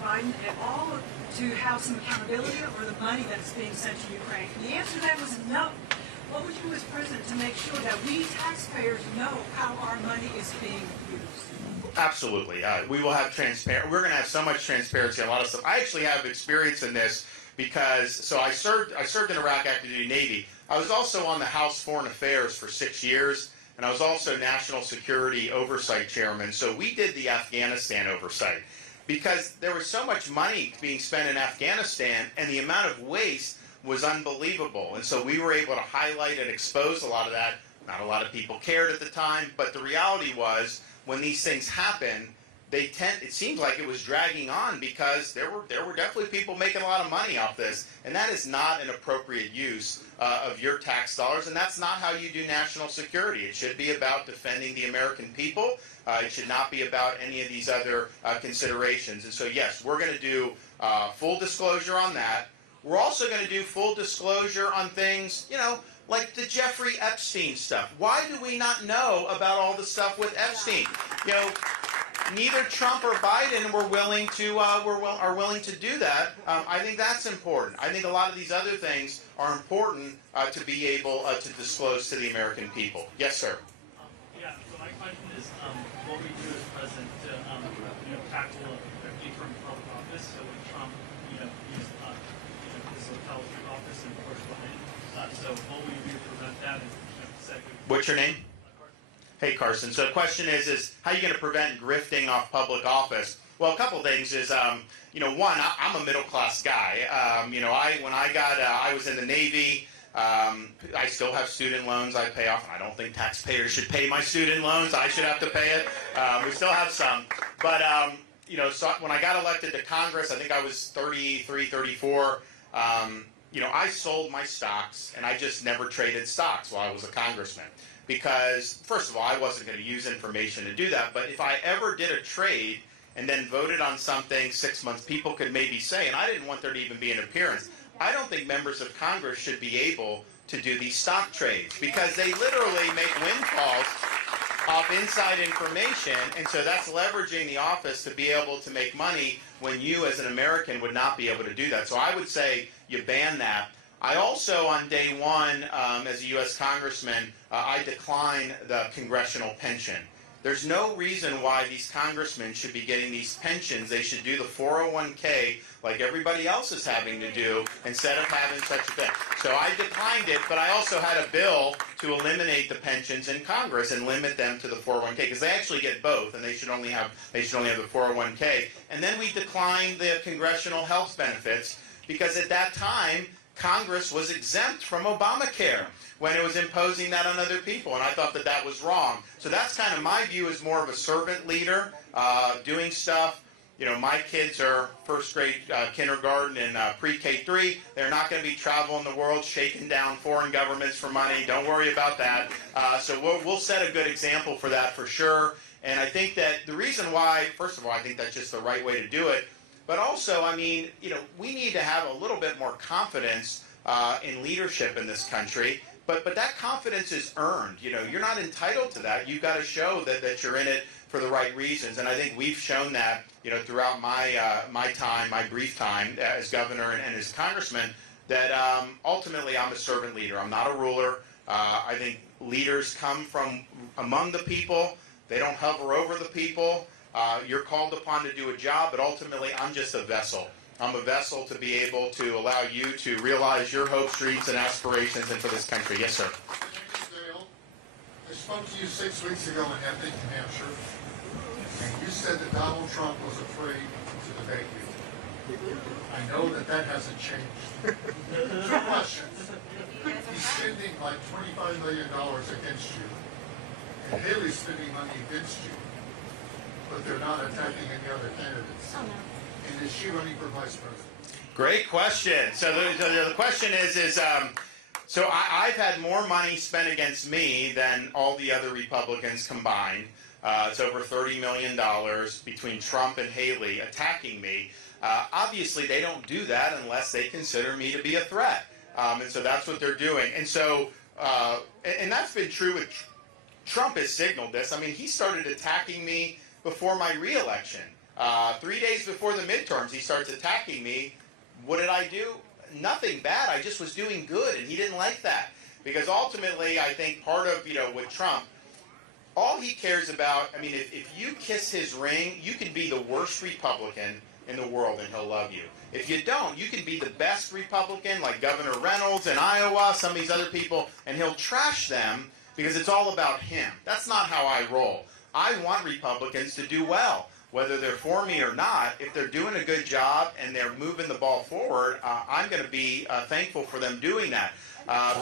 Biden at all to have some accountability over the money that's being sent to Ukraine. The answer to that was no. What would you do as president to make sure that we taxpayers know how our money is being used? Absolutely. We will have transparent. We're going to have so much transparency on a lot of stuff. I actually have experience in this because I served in Iraq active duty Navy. I was also on the House Foreign Affairs for 6 years. and I was also National Security Oversight Chairman. So we did the Afghanistan oversight because there was so much money being spent in Afghanistan, and the amount of waste was unbelievable. And so we were able to highlight and expose a lot of that. Not a lot of people cared at the time, but the reality was when these things happen, it seemed like it was dragging on because there were definitely people making a lot of money off this, and that is not an appropriate use of your tax dollars, and that's not how you do national security. It should be about defending the American people. It should not be about any of these other considerations. And so yes, we're going to do full disclosure on that. We're also going to do full disclosure on things, like the Jeffrey Epstein stuff. Why do we not know about all the stuff with Epstein? Neither Trump or Biden are willing to do that. I think that's important. I think a lot of these other things are important to be able to disclose to the American people. Yes, sir. Yeah. So my question is, what we do as president to tackle a term public office. So when Trump used his hotel office and of course Biden. So what will you do to prevent that? And What's your name? Hey, Carson. So the question is how are you going to prevent grifting off public office? Well, a couple things is, one, I'm a middle-class guy. I was in the Navy. I still have student loans I pay off. I don't think taxpayers should pay my student loans. I should have to pay it. We still have some. But, so when I got elected to Congress, I think I was 33, 34. I sold my stocks, and I just never traded stocks while I was a congressman. Because, first of all, I wasn't going to use information to do that. But if I ever did a trade and then voted on something 6 months, people could maybe say, and I didn't want there to even be an appearance, I don't think members of Congress should be able to do these stock trades because they literally make windfalls off inside information. And so that's leveraging the office to be able to make money when you as an American would not be able to do that. So I would say you ban that. I also, on day one, as a U.S. congressman, I decline the congressional pension. There's no reason why these congressmen should be getting these pensions. They should do the 401k like everybody else is having to do instead of having such a thing. So I declined it, but I also had a bill to eliminate the pensions in Congress and limit them to the 401k because they actually get both, and they should only have the 401k. And then we declined the congressional health benefits because at that time Congress was exempt from Obamacare when it was imposing that on other people, and I thought that that was wrong. So that's kind of my view as more of a servant leader, doing stuff. My kids are first grade kindergarten and pre-K 3. They're not going to be traveling the world shaking down foreign governments for money. Don't worry about that. So we'll set a good example for that for sure. And I think that the reason why, first of all, I think that's just the right way to do it. But also, we need to have a little bit more confidence in leadership in this country. But that confidence is earned. You're not entitled to that. You've got to show that you're in it for the right reasons. And I think we've shown that, throughout my brief time as governor and as congressman, that ultimately I'm a servant leader. I'm not a ruler. I think leaders come from among the people. They don't hover over the people. You're called upon to do a job, but ultimately I'm just a vessel. I'm a vessel to be able to allow you to realize your hopes, dreams, and aspirations and for this country. Yes, sir. I spoke to you 6 weeks ago in Epping, New Hampshire, and you said that Donald Trump was afraid to debate you. I know that hasn't changed. 2 questions. He's spending like $25 million against you, and Haley's spending money against you, but they're not attacking any other candidates. Oh, no. And is she running for vice president? Great question. So the question is so I've had more money spent against me than all the other Republicans combined. It's over $30 million between Trump and Haley attacking me. Obviously, they don't do that unless they consider me to be a threat. And so that's what they're doing. And so, and that's been true with Trump has signaled this. He started attacking me before my re-election. 3 days before the midterms, he starts attacking me. What did I do? Nothing bad. I just was doing good, and he didn't like that. Because ultimately, I think part of, with Trump, all he cares about, if you kiss his ring, you can be the worst Republican in the world, and he'll love you. If you don't, you can be the best Republican, like Governor Reynolds in Iowa, some of these other people, and he'll trash them because it's all about him. That's not how I roll. I want Republicans to do well, whether they're for me or not. If they're doing a good job and they're moving the ball forward, I'm going to be thankful for them doing that.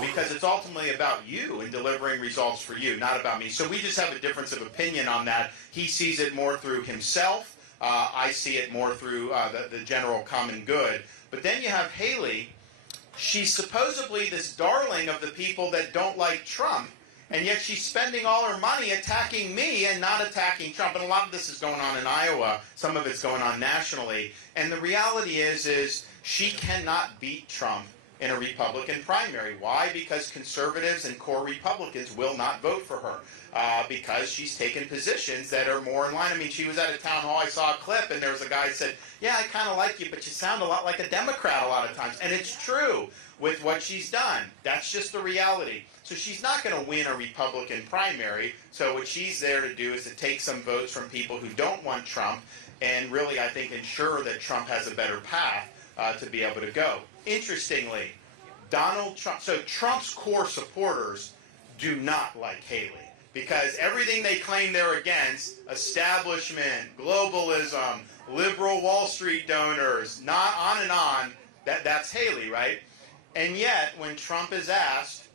Because it's ultimately about you and delivering results for you, not about me. So we just have a difference of opinion on that. He sees it more through himself. I see it more through the general common good. But then you have Haley. She's supposedly this darling of the people that don't like Trump, and yet she's spending all her money attacking me and not attacking Trump. And a lot of this is going on in Iowa. Some of it's going on nationally. And the reality is she cannot beat Trump in a Republican primary. Why? Because conservatives and core Republicans will not vote for her because she's taken positions that are more in line. I mean, she was at a town hall, I saw a clip, and there was a guy who said, yeah, I kind of like you, but you sound a lot like a Democrat a lot of times. And it's true with what she's done. That's just the reality. So she's not going to win a Republican primary. So what she's there to do is to take some votes from people who don't want Trump and really, I think, ensure that Trump has a better path to be able to go. Interestingly, Donald Trump, so Trump's core supporters do not like Haley because everything they claim they're against, establishment, globalism, liberal Wall Street donors, not on and on, that's Haley, right? And yet, when Trump is asked,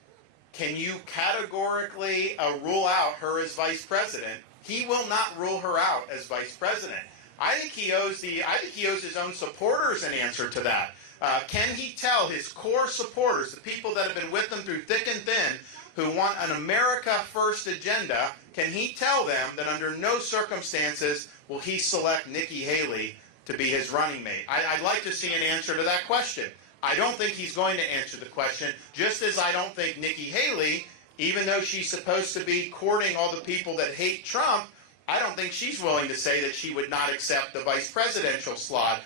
can you categorically rule out her as vice president, he will not rule her out as vice president. I think he owes his own supporters an answer to that. Can he tell his core supporters, the people that have been with him through thick and thin, who want an America First agenda, can he tell them that under no circumstances will he select Nikki Haley to be his running mate? I'd like to see an answer to that question. I don't think he's going to answer the question, just as I don't think Nikki Haley, even though she's supposed to be courting all the people that hate Trump, I don't think she's willing to say that she would not accept the vice presidential slot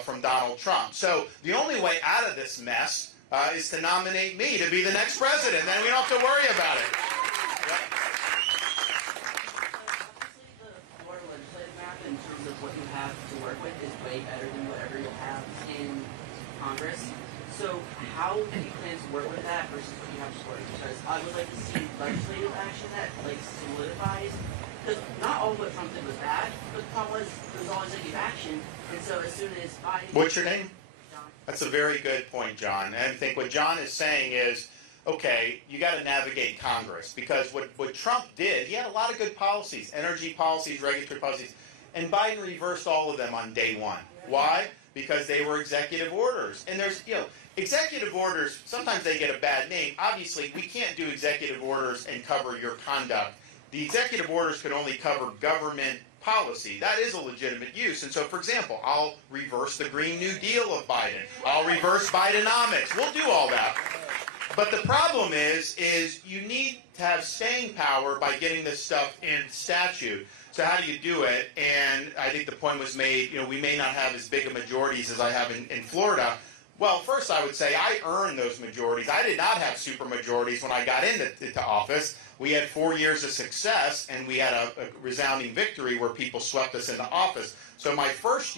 from Donald Trump. So the only way out of this mess is to nominate me to be the next president. Then we don't have to worry about it. Obviously, the Florida legislative map in terms of what you have to work with is way better than whatever you'll have in Congress. So how do you plan to work with that versus what you have to work with? Because I would like to see legislative action that solidifies. Because not all of what Trump did was bad, but the problem was there was all executive action. And so as soon as Biden... What's your name? John. That's a very good point, John. And I think what John is saying is, okay, you got to navigate Congress. Because what Trump did, he had a lot of good policies, energy policies, regulatory policies, and Biden reversed all of them on day one. Why? Because they were executive orders. And there's, executive orders, sometimes they get a bad name. Obviously, we can't do executive orders and cover your conduct. The executive orders could only cover government policy. That is a legitimate use. And so, for example, I'll reverse the Green New Deal of Biden. I'll reverse Bidenomics. We'll do all that. But the problem is you need to have staying power by getting this stuff in statute. So how do you do it? And I think the point was made, we may not have as big a majorities as I have in Florida. Well, first I would say I earned those majorities. I did not have super majorities when I got into office. We had 4 years of success, and we had a resounding victory where people swept us into office. So my first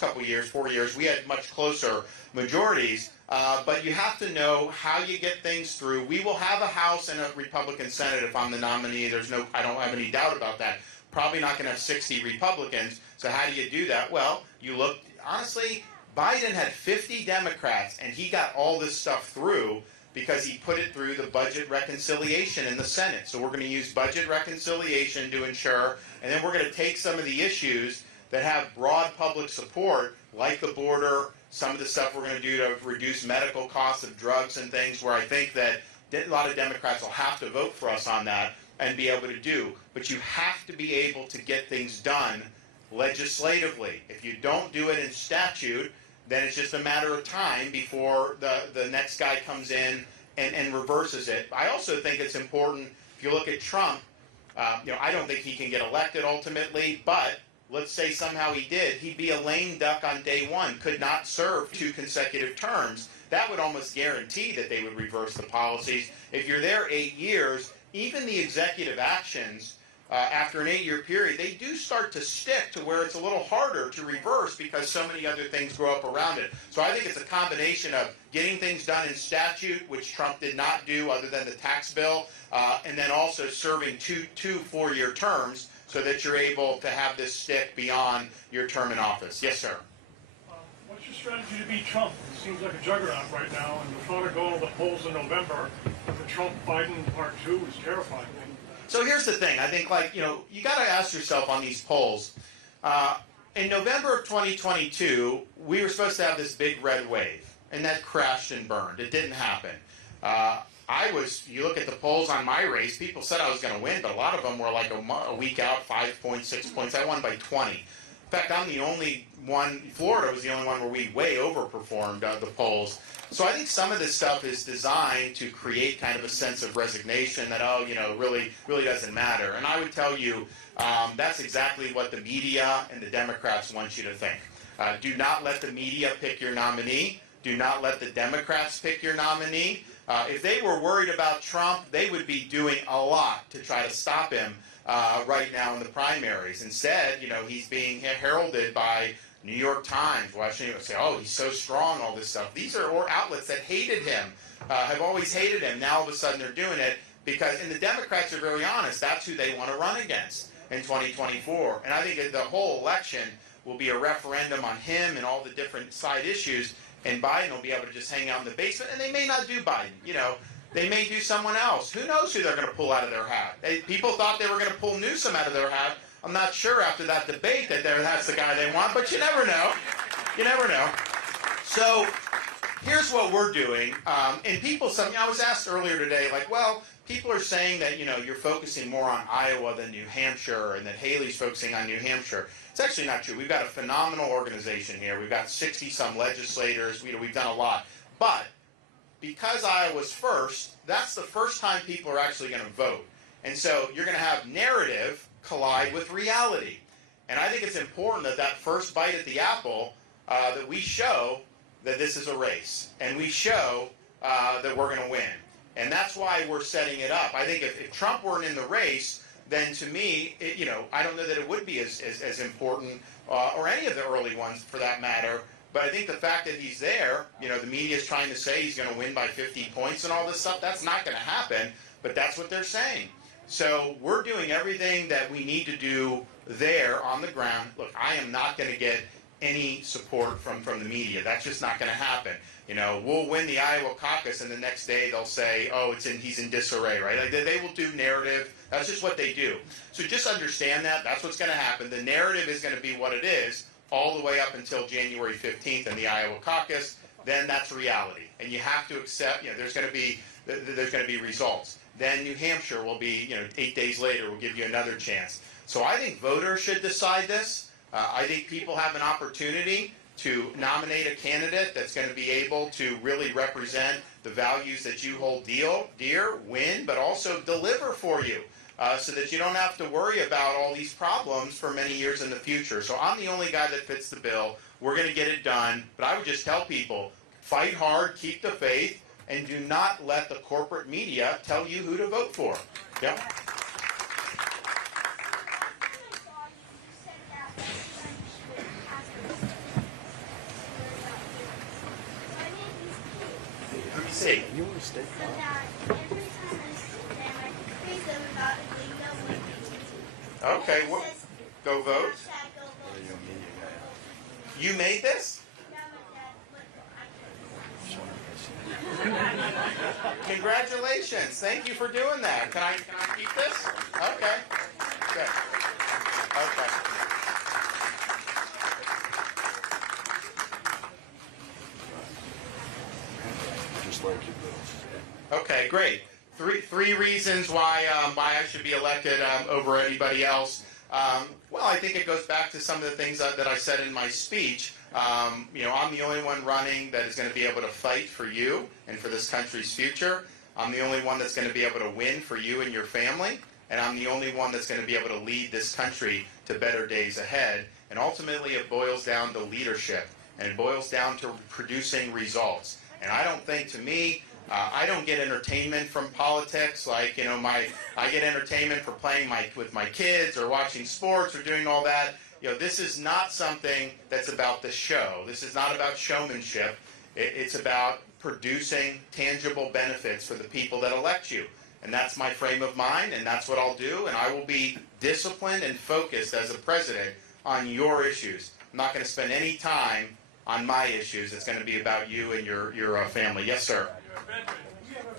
couple years, 4 years, we had much closer majorities. But you have to know how you get things through. We will have a House and a Republican Senate if I'm the nominee. I don't have any doubt about that. Probably not going to have 60 Republicans. So how do you do that? Well, you look, honestly, Biden had 50 Democrats, and he got all this stuff through because he put it through the budget reconciliation in the Senate. So we're going to use budget reconciliation to ensure, and then we're going to take some of the issues that have broad public support, like the border, some of the stuff we're going to do to reduce medical costs of drugs and things, where I think that a lot of Democrats will have to vote for us on that and be able to do. But you have to be able to get things done legislatively. If you don't do it in statute, then it's just a matter of time before the next guy comes in and reverses it. I also think it's important, if you look at Trump, I don't think he can get elected ultimately, but let's say somehow he did, he'd be a lame duck on day one, could not serve 2 consecutive terms. That would almost guarantee that they would reverse the policies. If you're there 8 years, even the executive actions after an 8-year period, they do start to stick to where it's a little harder to reverse because so many other things grow up around it. So I think it's a combination of getting things done in statute, which Trump did not do other than the tax bill, and then also serving two 4-year terms so that you're able to have this stick beyond your term in office. Yes, sir. What's your strategy to beat Trump? It seems like a juggernaut right now, and the thought of going to the polls in November with the Trump-Biden Part 2 is terrifying. So here's the thing. I think, you got to ask yourself on these polls. In November of 2022, we were supposed to have this big red wave, and that crashed and burned. It didn't happen. You look at the polls on my race, people said I was going to win, but a lot of them were like a week out, 5 points, 6 points. I won by 20. In fact, I'm the only one, Florida was the only one where we way overperformed the polls. So I think some of this stuff is designed to create kind of a sense of resignation that, really doesn't matter. And I would tell you that's exactly what the media and the Democrats want you to think. Do not let the media pick your nominee. Do not let the Democrats pick your nominee. If they were worried about Trump, they would be doing a lot to try to stop him right now in the primaries. Instead, he's being heralded by New York Times, Washington, say, oh, he's so strong, all this stuff. These are outlets that hated him, have always hated him. Now all of a sudden they're doing it because, and the Democrats are very honest, that's who they want to run against in 2024. And I think the whole election will be a referendum on him and all the different side issues, and Biden will be able to just hang out in the basement, and they may not do Biden, They may do someone else. Who knows who they're going to pull out of their hat? People thought they were going to pull Newsom out of their hat. I'm not sure after that debate that that's the guy they want, but you never know. You never know. So here's what we're doing. And I was asked earlier today, people are saying that, you're focusing more on Iowa than New Hampshire and that Haley's focusing on New Hampshire. It's actually not true. We've got a phenomenal organization here. We've got 60-some legislators. We've done a lot. But because Iowa's first, that's the first time people are actually going to vote. And so you're going to have narrative collide with reality. And I think it's important that first bite at the apple, that we show that this is a race. And we show that we're going to win. And that's why we're setting it up. I think if Trump weren't in the race, then to me, I don't know that it would be as important, or any of the early ones for that matter. But I think the fact that he's there, the media is trying to say he's going to win by 50 points and all this stuff, that's not going to happen. But that's what they're saying. So we're doing everything that we need to do there on the ground. Look, I am not going to get any support from the media. That's just not going to happen. We'll win the Iowa caucus, and the next day they'll say, oh, he's in disarray, right? They will do narrative. That's just what they do. So just understand that. That's what's going to happen. The narrative is going to be what it is all the way up until January 15th in the Iowa caucus. Then that's reality, and you have to accept. There's going to be results. Then New Hampshire will be, 8 days later, will give you another chance. So I think voters should decide this. I think people have an opportunity to nominate a candidate that's going to be able to really represent the values that you hold dear, win, but also deliver for you, so that you don't have to worry about all these problems for many years in the future. So I'm the only guy that fits the bill. We're going to get it done. But I would just tell people, fight hard, keep the faith, and do not let the corporate media tell you who to vote for. Yep. Let me see. You want to stay Okay, go vote. You made this? Congratulations. Thank you for doing that. Can I keep this? Okay. Good. Okay. just like your bills. Okay, great. Three reasons why I should be elected over anybody else. Well, I think it goes back to some of the things that I said in my speech. I'm the only one running that is going to be able to fight for you and for this country's future. I'm the only one that's going to be able to win for you and your family. And I'm the only one that's going to be able to lead this country to better days ahead. And ultimately, it boils down to leadership. And it boils down to producing results. And I don't think, to me, I don't get entertainment from politics. Like, I get entertainment for playing with my kids or watching sports or doing all that. This is not something that's about the show. This is not about showmanship. It's about producing tangible benefits for the people that elect you. And that's my frame of mind, and that's what I'll do. And I will be disciplined and focused as a president on your issues. I'm not going to spend any time on my issues. It's going to be about you and your family. Yes, sir.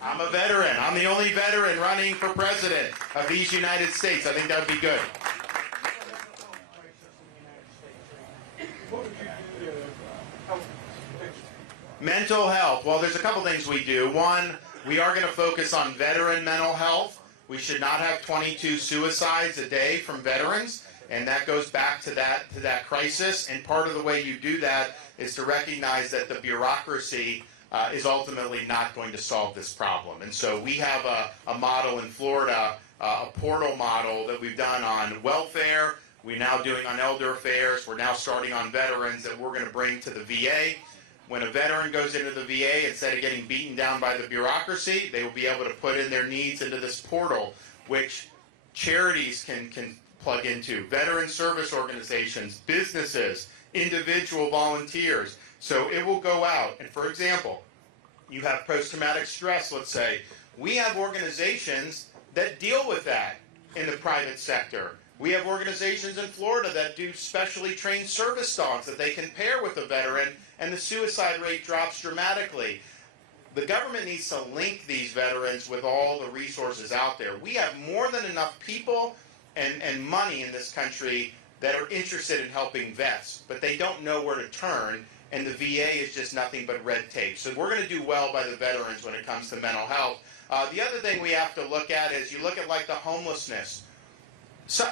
I'm a veteran. I'm the only veteran running for president of these United States. I think that would be good. Mental health. Well, there's a couple things we do. One, we are going to focus on veteran mental health. We should not have 22 suicides a day from veterans, and that goes back to that crisis. And part of the way you do that is to recognize that the bureaucracy is ultimately not going to solve this problem. And so we have a model in Florida, a portal model that we've done on welfare. We're now doing on elder affairs. We're now starting on veterans that we're going to bring to the VA. When a veteran goes into the VA, instead of getting beaten down by the bureaucracy, they will be able to put in their needs into this portal, which charities can plug into, veteran service organizations, businesses, individual volunteers. So it will go out. And for example, you have post-traumatic stress, let's say. We have organizations that deal with that in the private sector. We have organizations in Florida that do specially trained service dogs that they can pair with a veteran, and the suicide rate drops dramatically. The government needs to link these veterans with all the resources out there. We have more than enough people and money in this country that are interested in helping vets, but they don't know where to turn, and the VA is just nothing but red tape. So we're going to do well by the veterans when it comes to mental health. The other thing we have to look at is you look at like the homelessness. So,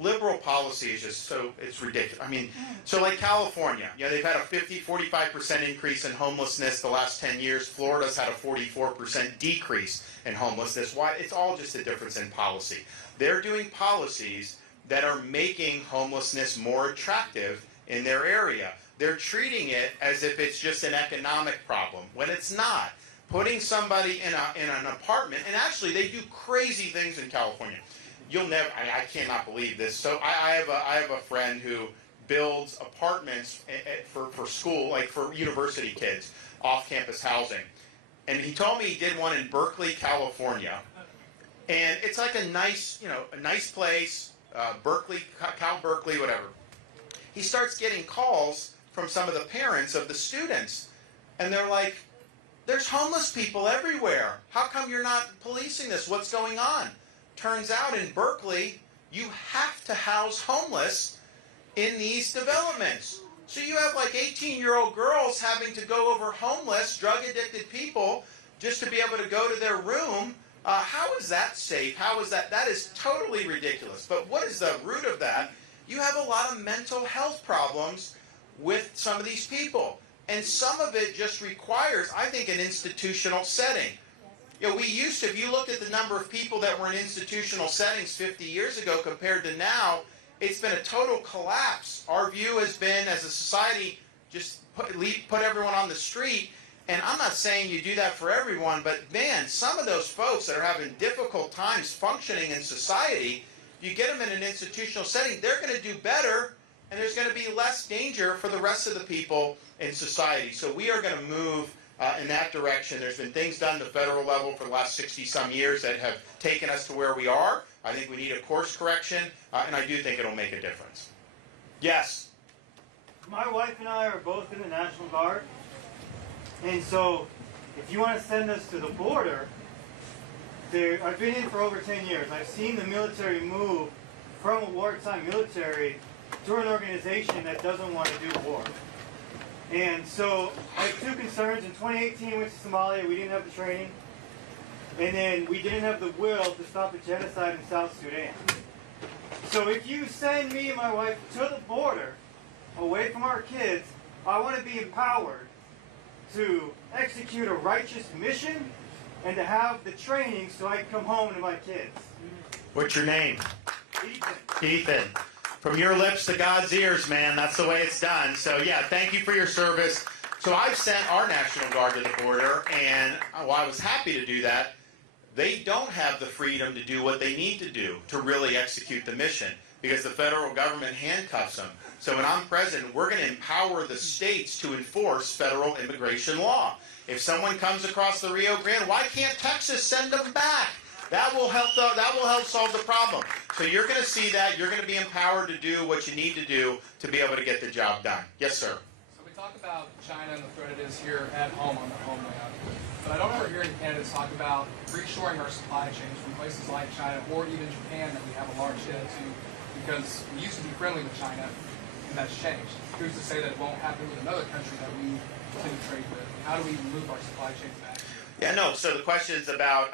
liberal policy is just it's ridiculous. I mean, so like California, they've had a 45% increase in homelessness the last 10 years. Florida's had a 44% decrease in homelessness. Why? It's all just a difference in policy. They're doing policies that are making homelessness more attractive in their area. They're treating it as if it's just an economic problem, when it's not. Putting somebody in an apartment, and actually they do crazy things in California. You'll never, I cannot believe this. So I have a friend who builds apartments for school, like for university kids, off-campus housing. And he told me he did one in Berkeley, California. And it's like a nice place, Cal Berkeley, whatever. He starts getting calls from some of the parents of the students. And they're like, there's homeless people everywhere. How come you're not policing this? What's going on? Turns out in Berkeley, you have to house homeless in these developments. So you have like 18-year-old girls having to go over homeless, drug-addicted people just to be able to go to their room. How is that safe? How is that? That is totally ridiculous. But what is the root of that? You have a lot of mental health problems with some of these people. And some of it just requires, I think, an institutional setting. We used to, if you looked at the number of people that were in institutional settings 50 years ago compared to now, it's been a total collapse. Our view has been, as a society, just put everyone on the street. And I'm not saying you do that for everyone, but man, some of those folks that are having difficult times functioning in society, if you get them in an institutional setting, they're going to do better, and there's going to be less danger for the rest of the people in society. So we are going to move in that direction. There's been things done at the federal level for the last 60-some years that have taken us to where we are. I think we need a course correction, and I do think it'll make a difference. Yes? My wife and I are both in the National Guard, and so if you want to send us to the border, I've been in for over 10 years. I've seen the military move from a wartime military to an organization that doesn't want to do war. And so I have two concerns. In 2018, we went to Somalia. We didn't have the training. And then we didn't have the will to stop the genocide in South Sudan. So if you send me and my wife to the border, away from our kids, I want to be empowered to execute a righteous mission and to have the training so I can come home to my kids. What's your name? Ethan. Ethan. From your lips to God's ears, man. That's the way it's done. So, yeah, thank you for your service. So I've sent our National Guard to the border, and while I was happy to do that, they don't have the freedom to do what they need to do to really execute the mission because the federal government handcuffs them. So when I'm president, we're going to empower the states to enforce federal immigration law. If someone comes across the Rio Grande, why can't Texas send them back? That will help solve the problem. So you're going to see that. You're going to be empowered to do what you need to do to be able to get the job done. Yes, sir. So we talk about China and the threat it is here at home on the homeland. But I don't ever hear any candidates talk about reshoring our supply chains from places like China or even Japan that we have a large debt to, because we used to be friendly with China, and that's changed. Who's to say that it won't happen with another country that we tend to trade with? How do we move our supply chains back? Yeah, no, so the question is about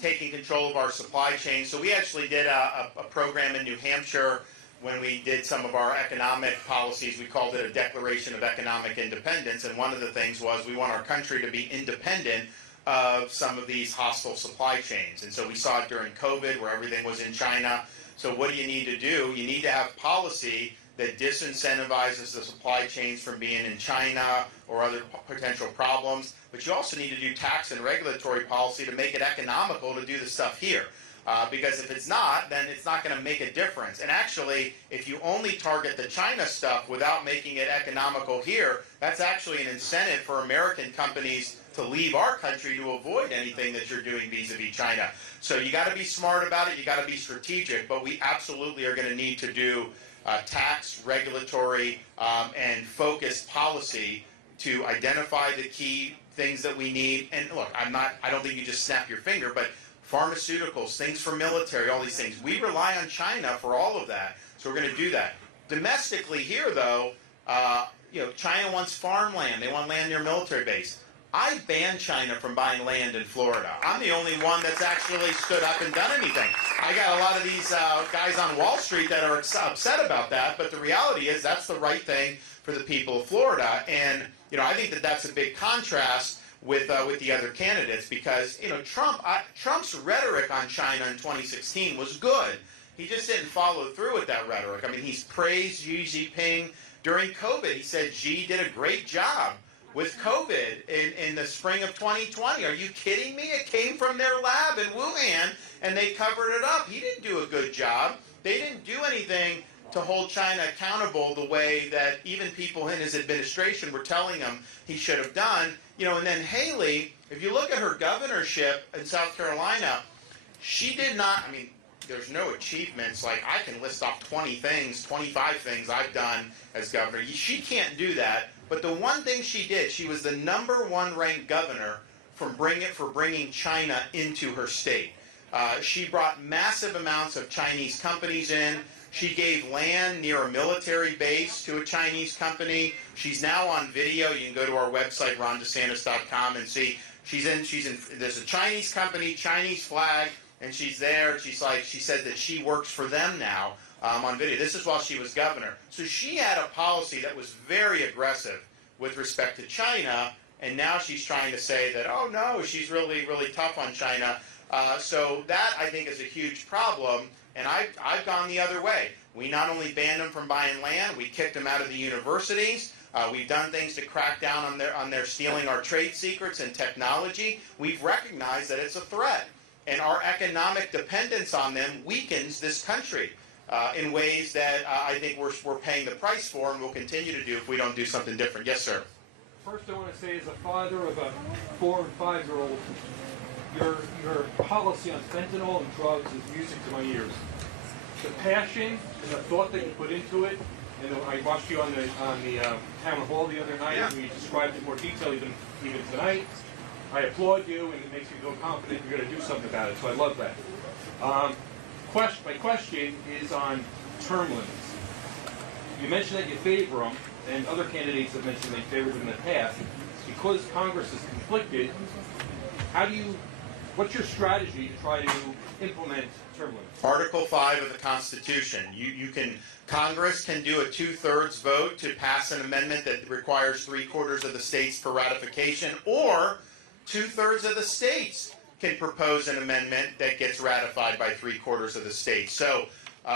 taking control of our supply chain. So we actually did a program in New Hampshire when we did some of our economic policies. We called it a Declaration of Economic Independence, and one of the things was we want our country to be independent of some of these hostile supply chains. And so we saw it during COVID where everything was in China. So what do you need to do? You need to have policy that disincentivizes the supply chains from being in China or other potential problems. But you also need to do tax and regulatory policy to make it economical to do the stuff here. Because if it's not, then it's not going to make a difference. And actually, if you only target the China stuff without making it economical here, that's actually an incentive for American companies to leave our country to avoid anything that you're doing vis-a-vis China. So you got to be smart about it. You got to be strategic. But we absolutely are going to need to do tax, regulatory, and focused policy to identify the key things that we need. And look, I don't think you just snap your finger, but pharmaceuticals, things for military, all these things. We rely on China for all of that, so we're going to do that. Domestically here, though, China wants farmland. They want land near military base. I banned China from buying land in Florida. I'm the only one that's actually stood up and done anything. I got a lot of these guys on Wall Street that are upset about that, but the reality is that's the right thing for the people of Florida. And I think that that's a big contrast with the other candidates because Trump's rhetoric on China in 2016 was good. He just didn't follow through with that rhetoric. I mean, he's praised Xi Jinping during COVID. He said Xi did a great job with COVID in the spring of 2020. Are you kidding me? It came from their lab in Wuhan, and they covered it up. He didn't do a good job. They didn't do anything to hold China accountable the way that even people in his administration were telling him he should have done. And then Haley, if you look at her governorship in South Carolina, she did not, there's no achievements. Like, I can list off 20 things, 25 things I've done as governor. She can't do that. But the one thing she did, she was the #1 ranked governor for bringing China into her state. She brought massive amounts of Chinese companies in. She gave land near a military base to a Chinese company. She's now on video. You can go to our website, rondesantis.com, and see. There's a Chinese company, Chinese flag, and she's there. She said that she works for them now. On video. This is while she was governor. So she had a policy that was very aggressive with respect to China, and now she's trying to say that, oh no, she's really, really tough on China. So that, I think, is a huge problem, and I've gone the other way. We not only banned them from buying land, we kicked them out of the universities. We've done things to crack down on their stealing our trade secrets and technology. We've recognized that it's a threat, and our economic dependence on them weakens this country. In ways that I think we're paying the price for and will continue to do if we don't do something different. Yes, sir. First, I want to say, as a father of a 4- and 5-year-old, your policy on fentanyl and drugs is music to my ears. The passion and the thought that you put into it, and I watched you on the town hall the other night, and you described it in more detail even tonight. I applaud you, and it makes me feel confident you're going to do something about it. So I love that. My question is on term limits. You mentioned that you favor them, and other candidates have mentioned they favored them in the past. Because Congress is conflicted, what's your strategy to try to implement term limits? Article 5 of the Constitution. Congress can do a 2/3 vote to pass an amendment that requires 3/4 of the states for ratification, or 2/3 of the states can propose an amendment that gets ratified by 3/4 of the states. So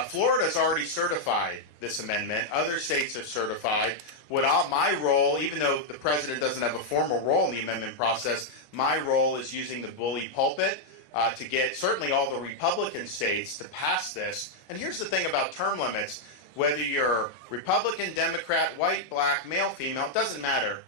Florida's already certified this amendment. Other states have certified. my role, even though the president doesn't have a formal role in the amendment process, my role is using the bully pulpit to get certainly all the Republican states to pass this. And here's the thing about term limits. Whether you're Republican, Democrat, white, black, male, female, it doesn't matter.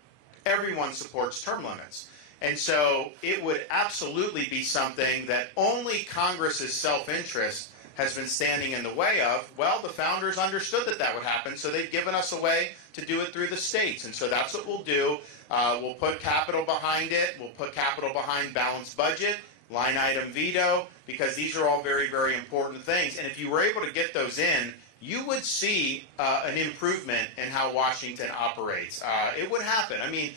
Everyone supports term limits. And so it would absolutely be something that only Congress's self-interest has been standing in the way of. Well, the founders understood that that would happen, so they've given us a way to do it through the states. And so that's what we'll do. We'll put capital behind it. We'll put capital behind balanced budget, line item veto, because these are all very, very important things. And if you were able to get those in, you would see an improvement in how Washington operates. It would happen. I mean,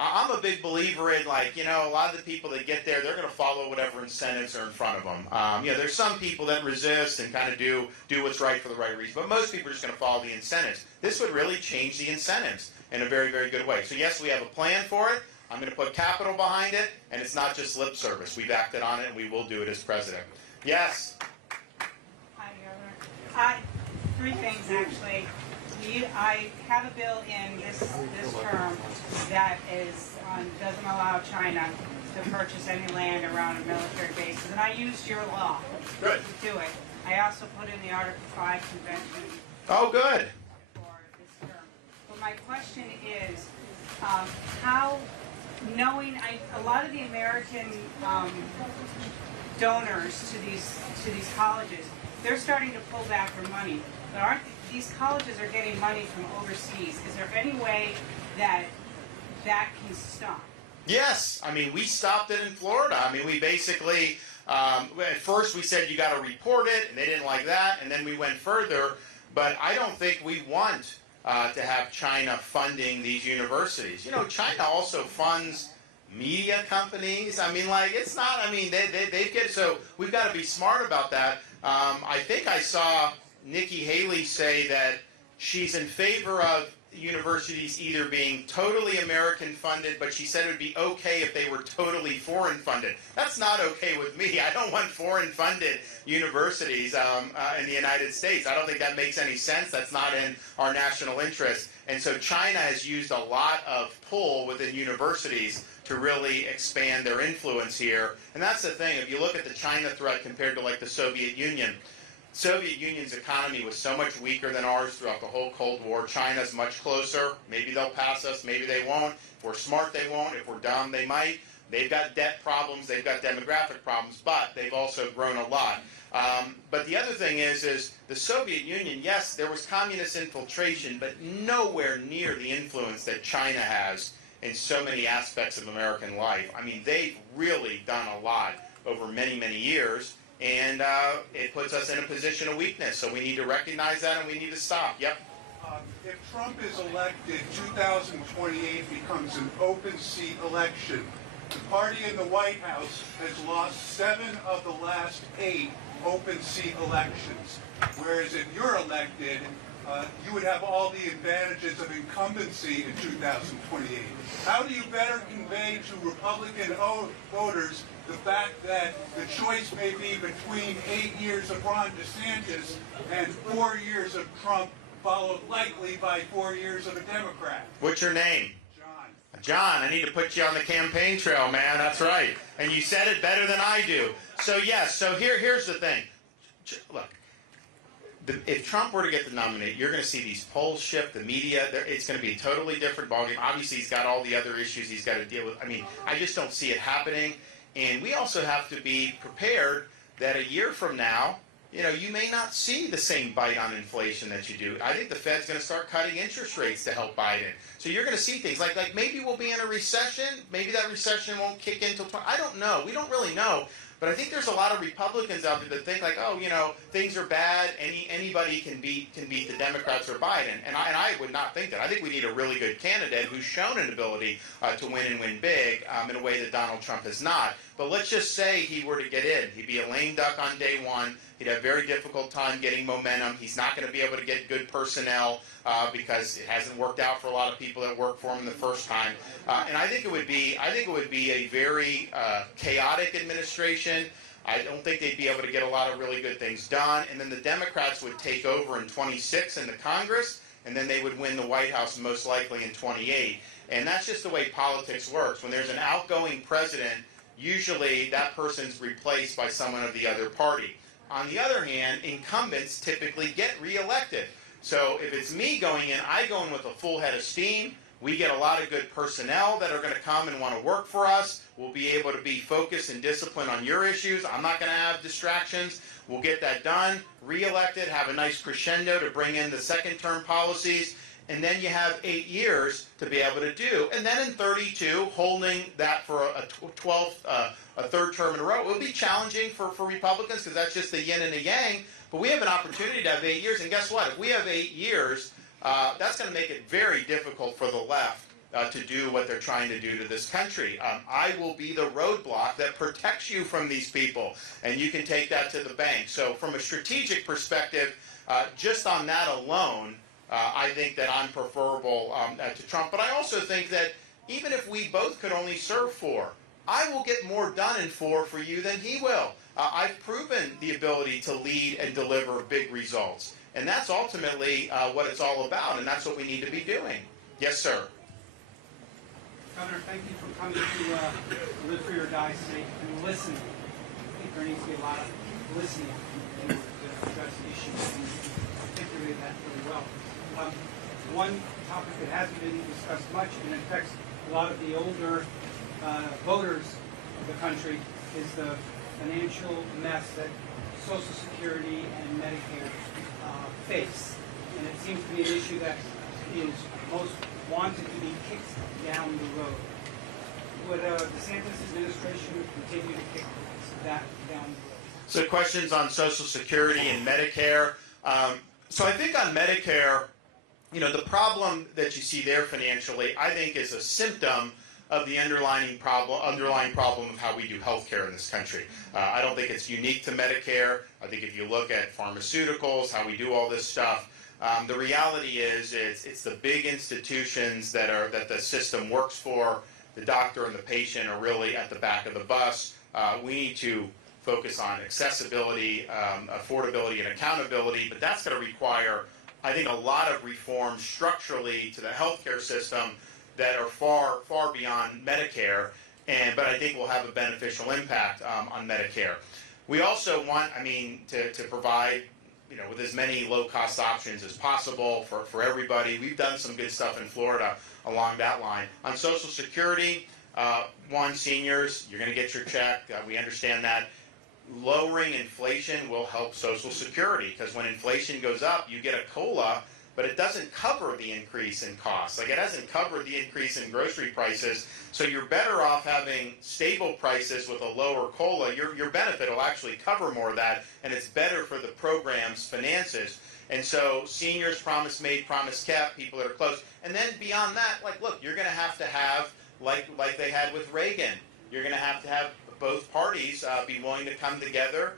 I'm a big believer in, like, you know, a lot of the people that get there, they're going to follow whatever incentives are in front of them. You know, there's some people that resist and kind of do what's right for the right reason, but most people are just going to follow the incentives. This would really change the incentives in a very, very good way. So yes, we have a plan for it. I'm going to put capital behind it, and it's not just lip service. We've acted on it, and we will do it as president. Yes? Hi, Governor. Three things, actually. I have a bill in this term that doesn't allow China to purchase any land around a military bases, and I used your law Good. to do it. I also put in the Article 5 convention. Oh, good. For this term. But my question is, how, knowing a lot of the American donors to these colleges, they're starting to pull back their money, but aren't these colleges are getting money from overseas? Is there any way that that can stop? Yes. I mean, we stopped it in Florida. I mean, we basically, at first we said you got to report it, and they didn't like that, and then we went further. But I don't think we want to have China funding these universities. You know, China also funds media companies. I mean, like, it's not, I mean, they get, so we've got to be smart about that. I think I saw Nikki Haley say that she's in favor of universities either being totally American funded, but she said it would be okay if they were totally foreign funded. That's not okay with me. I don't want foreign funded universities in the United States. I don't think that makes any sense. That's not in our national interest. And so China has used a lot of pull within universities to really expand their influence here. And that's the thing. If you look at the China threat compared to like the Soviet Union, Soviet Union's economy was so much weaker than ours throughout the whole Cold War. China's much closer. Maybe they'll pass us. Maybe they won't. If we're smart, they won't. If we're dumb, they might. They've got debt problems. They've got demographic problems. But they've also grown a lot. But the other thing is the Soviet Union, yes, there was communist infiltration, but nowhere near the influence that China has in so many aspects of American life. I mean, they've really done a lot over many, many years. And it puts us in a position of weakness. So we need to recognize that, and we need to stop. Yep. If Trump is elected, 2028 becomes an open seat election. The party in the White House has lost 7 of the last 8 open seat elections. Whereas if you're elected, you would have all the advantages of incumbency in 2028. How do you better convey to Republican voters the fact that the choice may be between 8 years of Ron DeSantis and 4 years of Trump, followed likely by 4 years of a Democrat? What's your name? John. John, I need to put you on the campaign trail, man. That's right. And you said it better than I do. So yes, so here's the thing. Look, if Trump were to get the nominate, you're going to see these polls shift, the media, it's going to be a totally different ballgame. Obviously, he's got all the other issues he's got to deal with. I mean, I just don't see it happening. And we also have to be prepared that a year from now, you know, you may not see the same bite on inflation that you do. I think the Fed's going to start cutting interest rates to help Biden. So you're going to see things like maybe we'll be in a recession. Maybe that recession won't kick in until I don't know. We don't really know. But I think there's a lot of Republicans out there that think like, oh, you know, things are bad. Anybody can beat the Democrats or Biden. And I would not think that. I think we need a really good candidate who's shown an ability to win and win big in a way that Donald Trump has not. But let's just say he were to get in. He'd be a lame duck on day one. He'd have a very difficult time getting momentum. He's not going to be able to get good personnel because it hasn't worked out for a lot of people that worked for him the first time. And I think it would be a very chaotic administration. I don't think they'd be able to get a lot of really good things done. And then the Democrats would take over in 26 in the Congress. and then they would win the White House most likely in 28. And that's just the way politics works. When there's an outgoing president, usually that person's replaced by someone of the other party. On the other hand, incumbents typically get reelected. So if it's me going in, I go in with a full head of steam. We get a lot of good personnel that are going to come and want to work for us. We'll be able to be focused and disciplined on your issues. I'm not going to have distractions. We'll get that done, re-elected, have a nice crescendo to bring in the second-term policies, and then you have 8 years to be able to do. And then in 32, holding that for a third term in a row, it would be challenging for Republicans because that's just the yin and the yang. But we have an opportunity to have 8 years, and guess what? If we have 8 years, that's going to make it very difficult for the left to do what they're trying to do to this country. I will be the roadblock that protects you from these people, and you can take that to the bank. So from a strategic perspective, just on that alone, I think that I'm preferable to Trump. But I also think that even if we both could only serve 4, I will get more done in 4 for you than he will. I've proven the ability to lead and deliver big results. And that's ultimately what it's all about, and that's what we need to be doing. Yes, sir. Governor, thank you for coming to Live for Your Die sake and listen. I think there needs to be a lot of listening in order to address issues, and you articulated that really well. One topic that hasn't been discussed much and affects a lot of the older voters of the country is the financial mess that Social Security and Medicare face. And it seems to be an issue that is most wanted to be kicked down the road. Would DeSantis administration continue to kick that down the road? So questions on Social Security and Medicare. So I think on Medicare, you know, the problem that you see there financially, I think is a symptom of the underlying problem of how we do healthcare in this country. I don't think it's unique to Medicare. I think if you look at pharmaceuticals, how we do all this stuff, the reality is it's the big institutions that the system works for. The doctor and the patient are really at the back of the bus. We need to focus on accessibility, affordability, and accountability, but that's going to require, I think, a lot of reforms structurally to the healthcare system that are far, far beyond Medicare, but I think will have a beneficial impact on Medicare. We also want, to provide, with as many low-cost options as possible for everybody. We've done some good stuff in Florida along that line. On Social Security, seniors, you're going to get your check. We understand that. Lowering inflation will help Social Security because when inflation goes up, you get a COLA, but it doesn't cover the increase in costs. Like, it hasn't covered the increase in grocery prices, so you're better off having stable prices with a lower COLA. Your benefit will actually cover more of that, and it's better for the program's finances. And so seniors, promise made, promise kept, people that are close. And then beyond that, look, you're going to have, like they had with Reagan, you're going to have both parties be willing to come together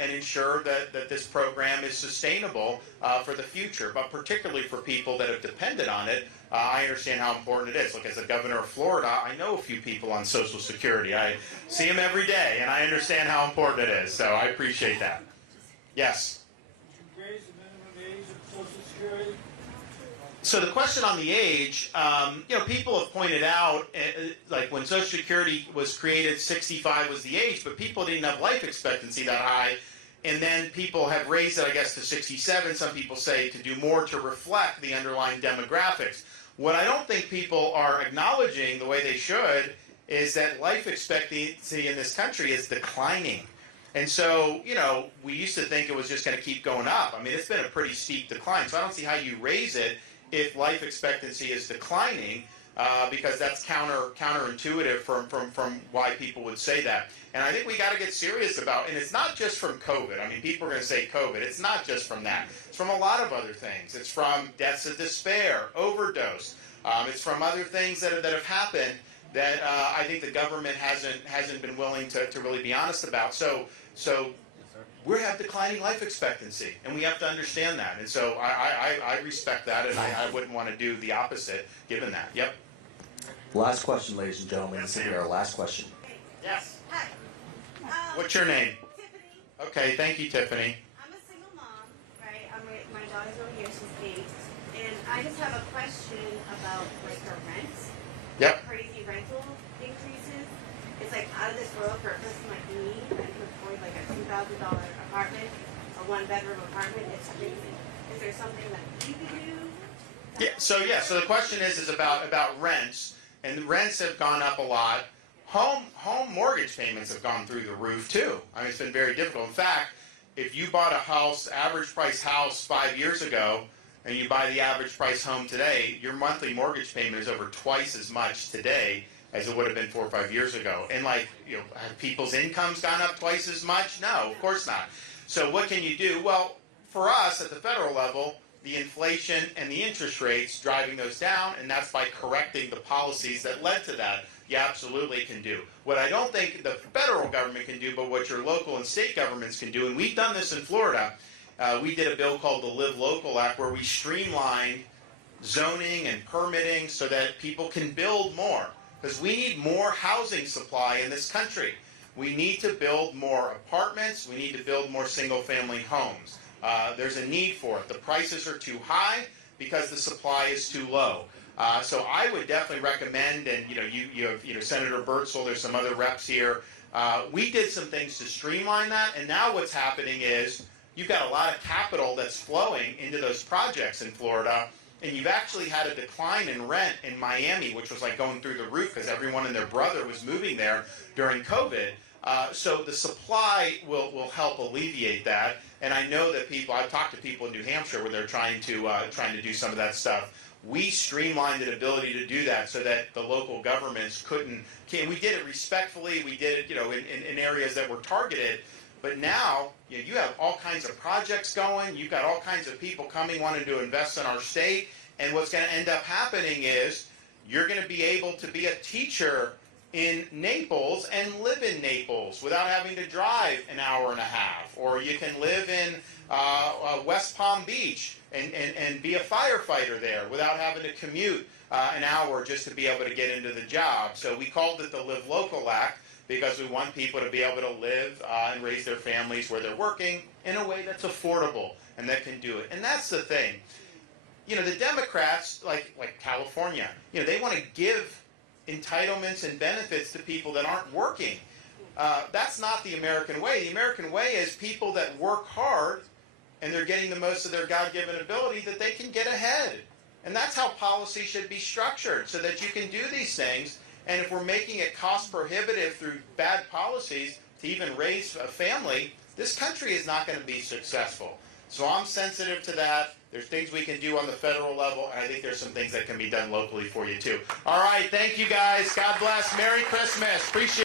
and ensure that this program is sustainable for the future, but particularly for people that have depended on it. I understand how important it is. Look, as a governor of Florida, I know a few people on Social Security. I see them every day, and I understand how important it is, so I appreciate that. Yes? Would you raise the minimum age of Social Security? So the question on the age, people have pointed out, like when Social Security was created, 65 was the age, but people didn't have life expectancy that high. And then people have raised it, I guess, to 67. Some people say to do more to reflect the underlying demographics. What I don't think people are acknowledging the way they should is that life expectancy in this country is declining. And so, we used to think it was just going to keep going up. It's been a pretty steep decline. So I don't see how you raise it if life expectancy is declining, because that's counterintuitive from why people would say that. And I think we got to get serious about, and it's not just from COVID. People are going to say COVID. It's not just from that. It's from a lot of other things. It's from deaths of despair, overdose. It's from other things that have happened that I think the government hasn't been willing to really be honest about. So we have declining life expectancy, and we have to understand that. And so I respect that, and I wouldn't want to do the opposite given that. Yep. Last question, ladies and gentlemen. This is our last question. Yes. Hi. What's your name? Tiffany. Okay, thank you, Tiffany. I'm a single mom, right? My daughter's over here, she's 8. And I just have a question about like the rents. Yep. Crazy rental increases. It's like out of this world for a person like me. I can afford like a $2,000 apartment, a 1-bedroom apartment. It's crazy. Is there something that you can do? So the question is about rents, and rents have gone up a lot. Home mortgage payments have gone through the roof too. I mean, it's been very difficult. In fact, if you bought a house, average price house 5 years ago, and you buy the average price home today, your monthly mortgage payment is over twice as much today as it would have been 4 or 5 years ago. And like, have people's incomes gone up twice as much? No, of course not. So what can you do? Well, for us at the federal level, the inflation and the interest rates driving those down, and that's by correcting the policies that led to that. You absolutely can do. What I don't think the federal government can do, but what your local and state governments can do, and we've done this in Florida. We did a bill called the Live Local Act where we streamlined zoning and permitting so that people can build more. Because we need more housing supply in this country. We need to build more apartments. We need to build more single-family homes. There's a need for it. The prices are too high because the supply is too low. So I would definitely recommend, and you have Senator Bertzel, there's some other reps here. We did some things to streamline that, and now what's happening is you've got a lot of capital that's flowing into those projects in Florida, and you've actually had a decline in rent in Miami, which was like going through the roof because everyone and their brother was moving there during COVID. So the supply will help alleviate that, and I know that I've talked to people in New Hampshire where they're trying to do some of that stuff. We streamlined the ability to do that so that the local governments we did it respectfully, we did it in areas that were targeted, but now you have all kinds of projects going, you've got all kinds of people coming wanting to invest in our state, and what's going to end up happening is you're going to be able to be a teacher in Naples and live in Naples without having to drive an hour and a half, or you can live in West Palm Beach and be a firefighter there without having to commute an hour just to be able to get into the job. So we called it the Live Local Act because we want people to be able to live and raise their families where they're working in a way that's affordable and that can do it. And that's the thing. The Democrats, like California, they want to give entitlements and benefits to people that aren't working. That's not the American way. The American way is people that work hard and they're getting the most of their God-given ability that they can get ahead. And that's how policy should be structured, so that you can do these things. And if we're making it cost prohibitive through bad policies to even raise a family, this country is not going to be successful. So I'm sensitive to that. There's things we can do on the federal level, and I think there's some things that can be done locally for you too. All right, thank you guys. God bless. Merry Christmas. Appreciate it.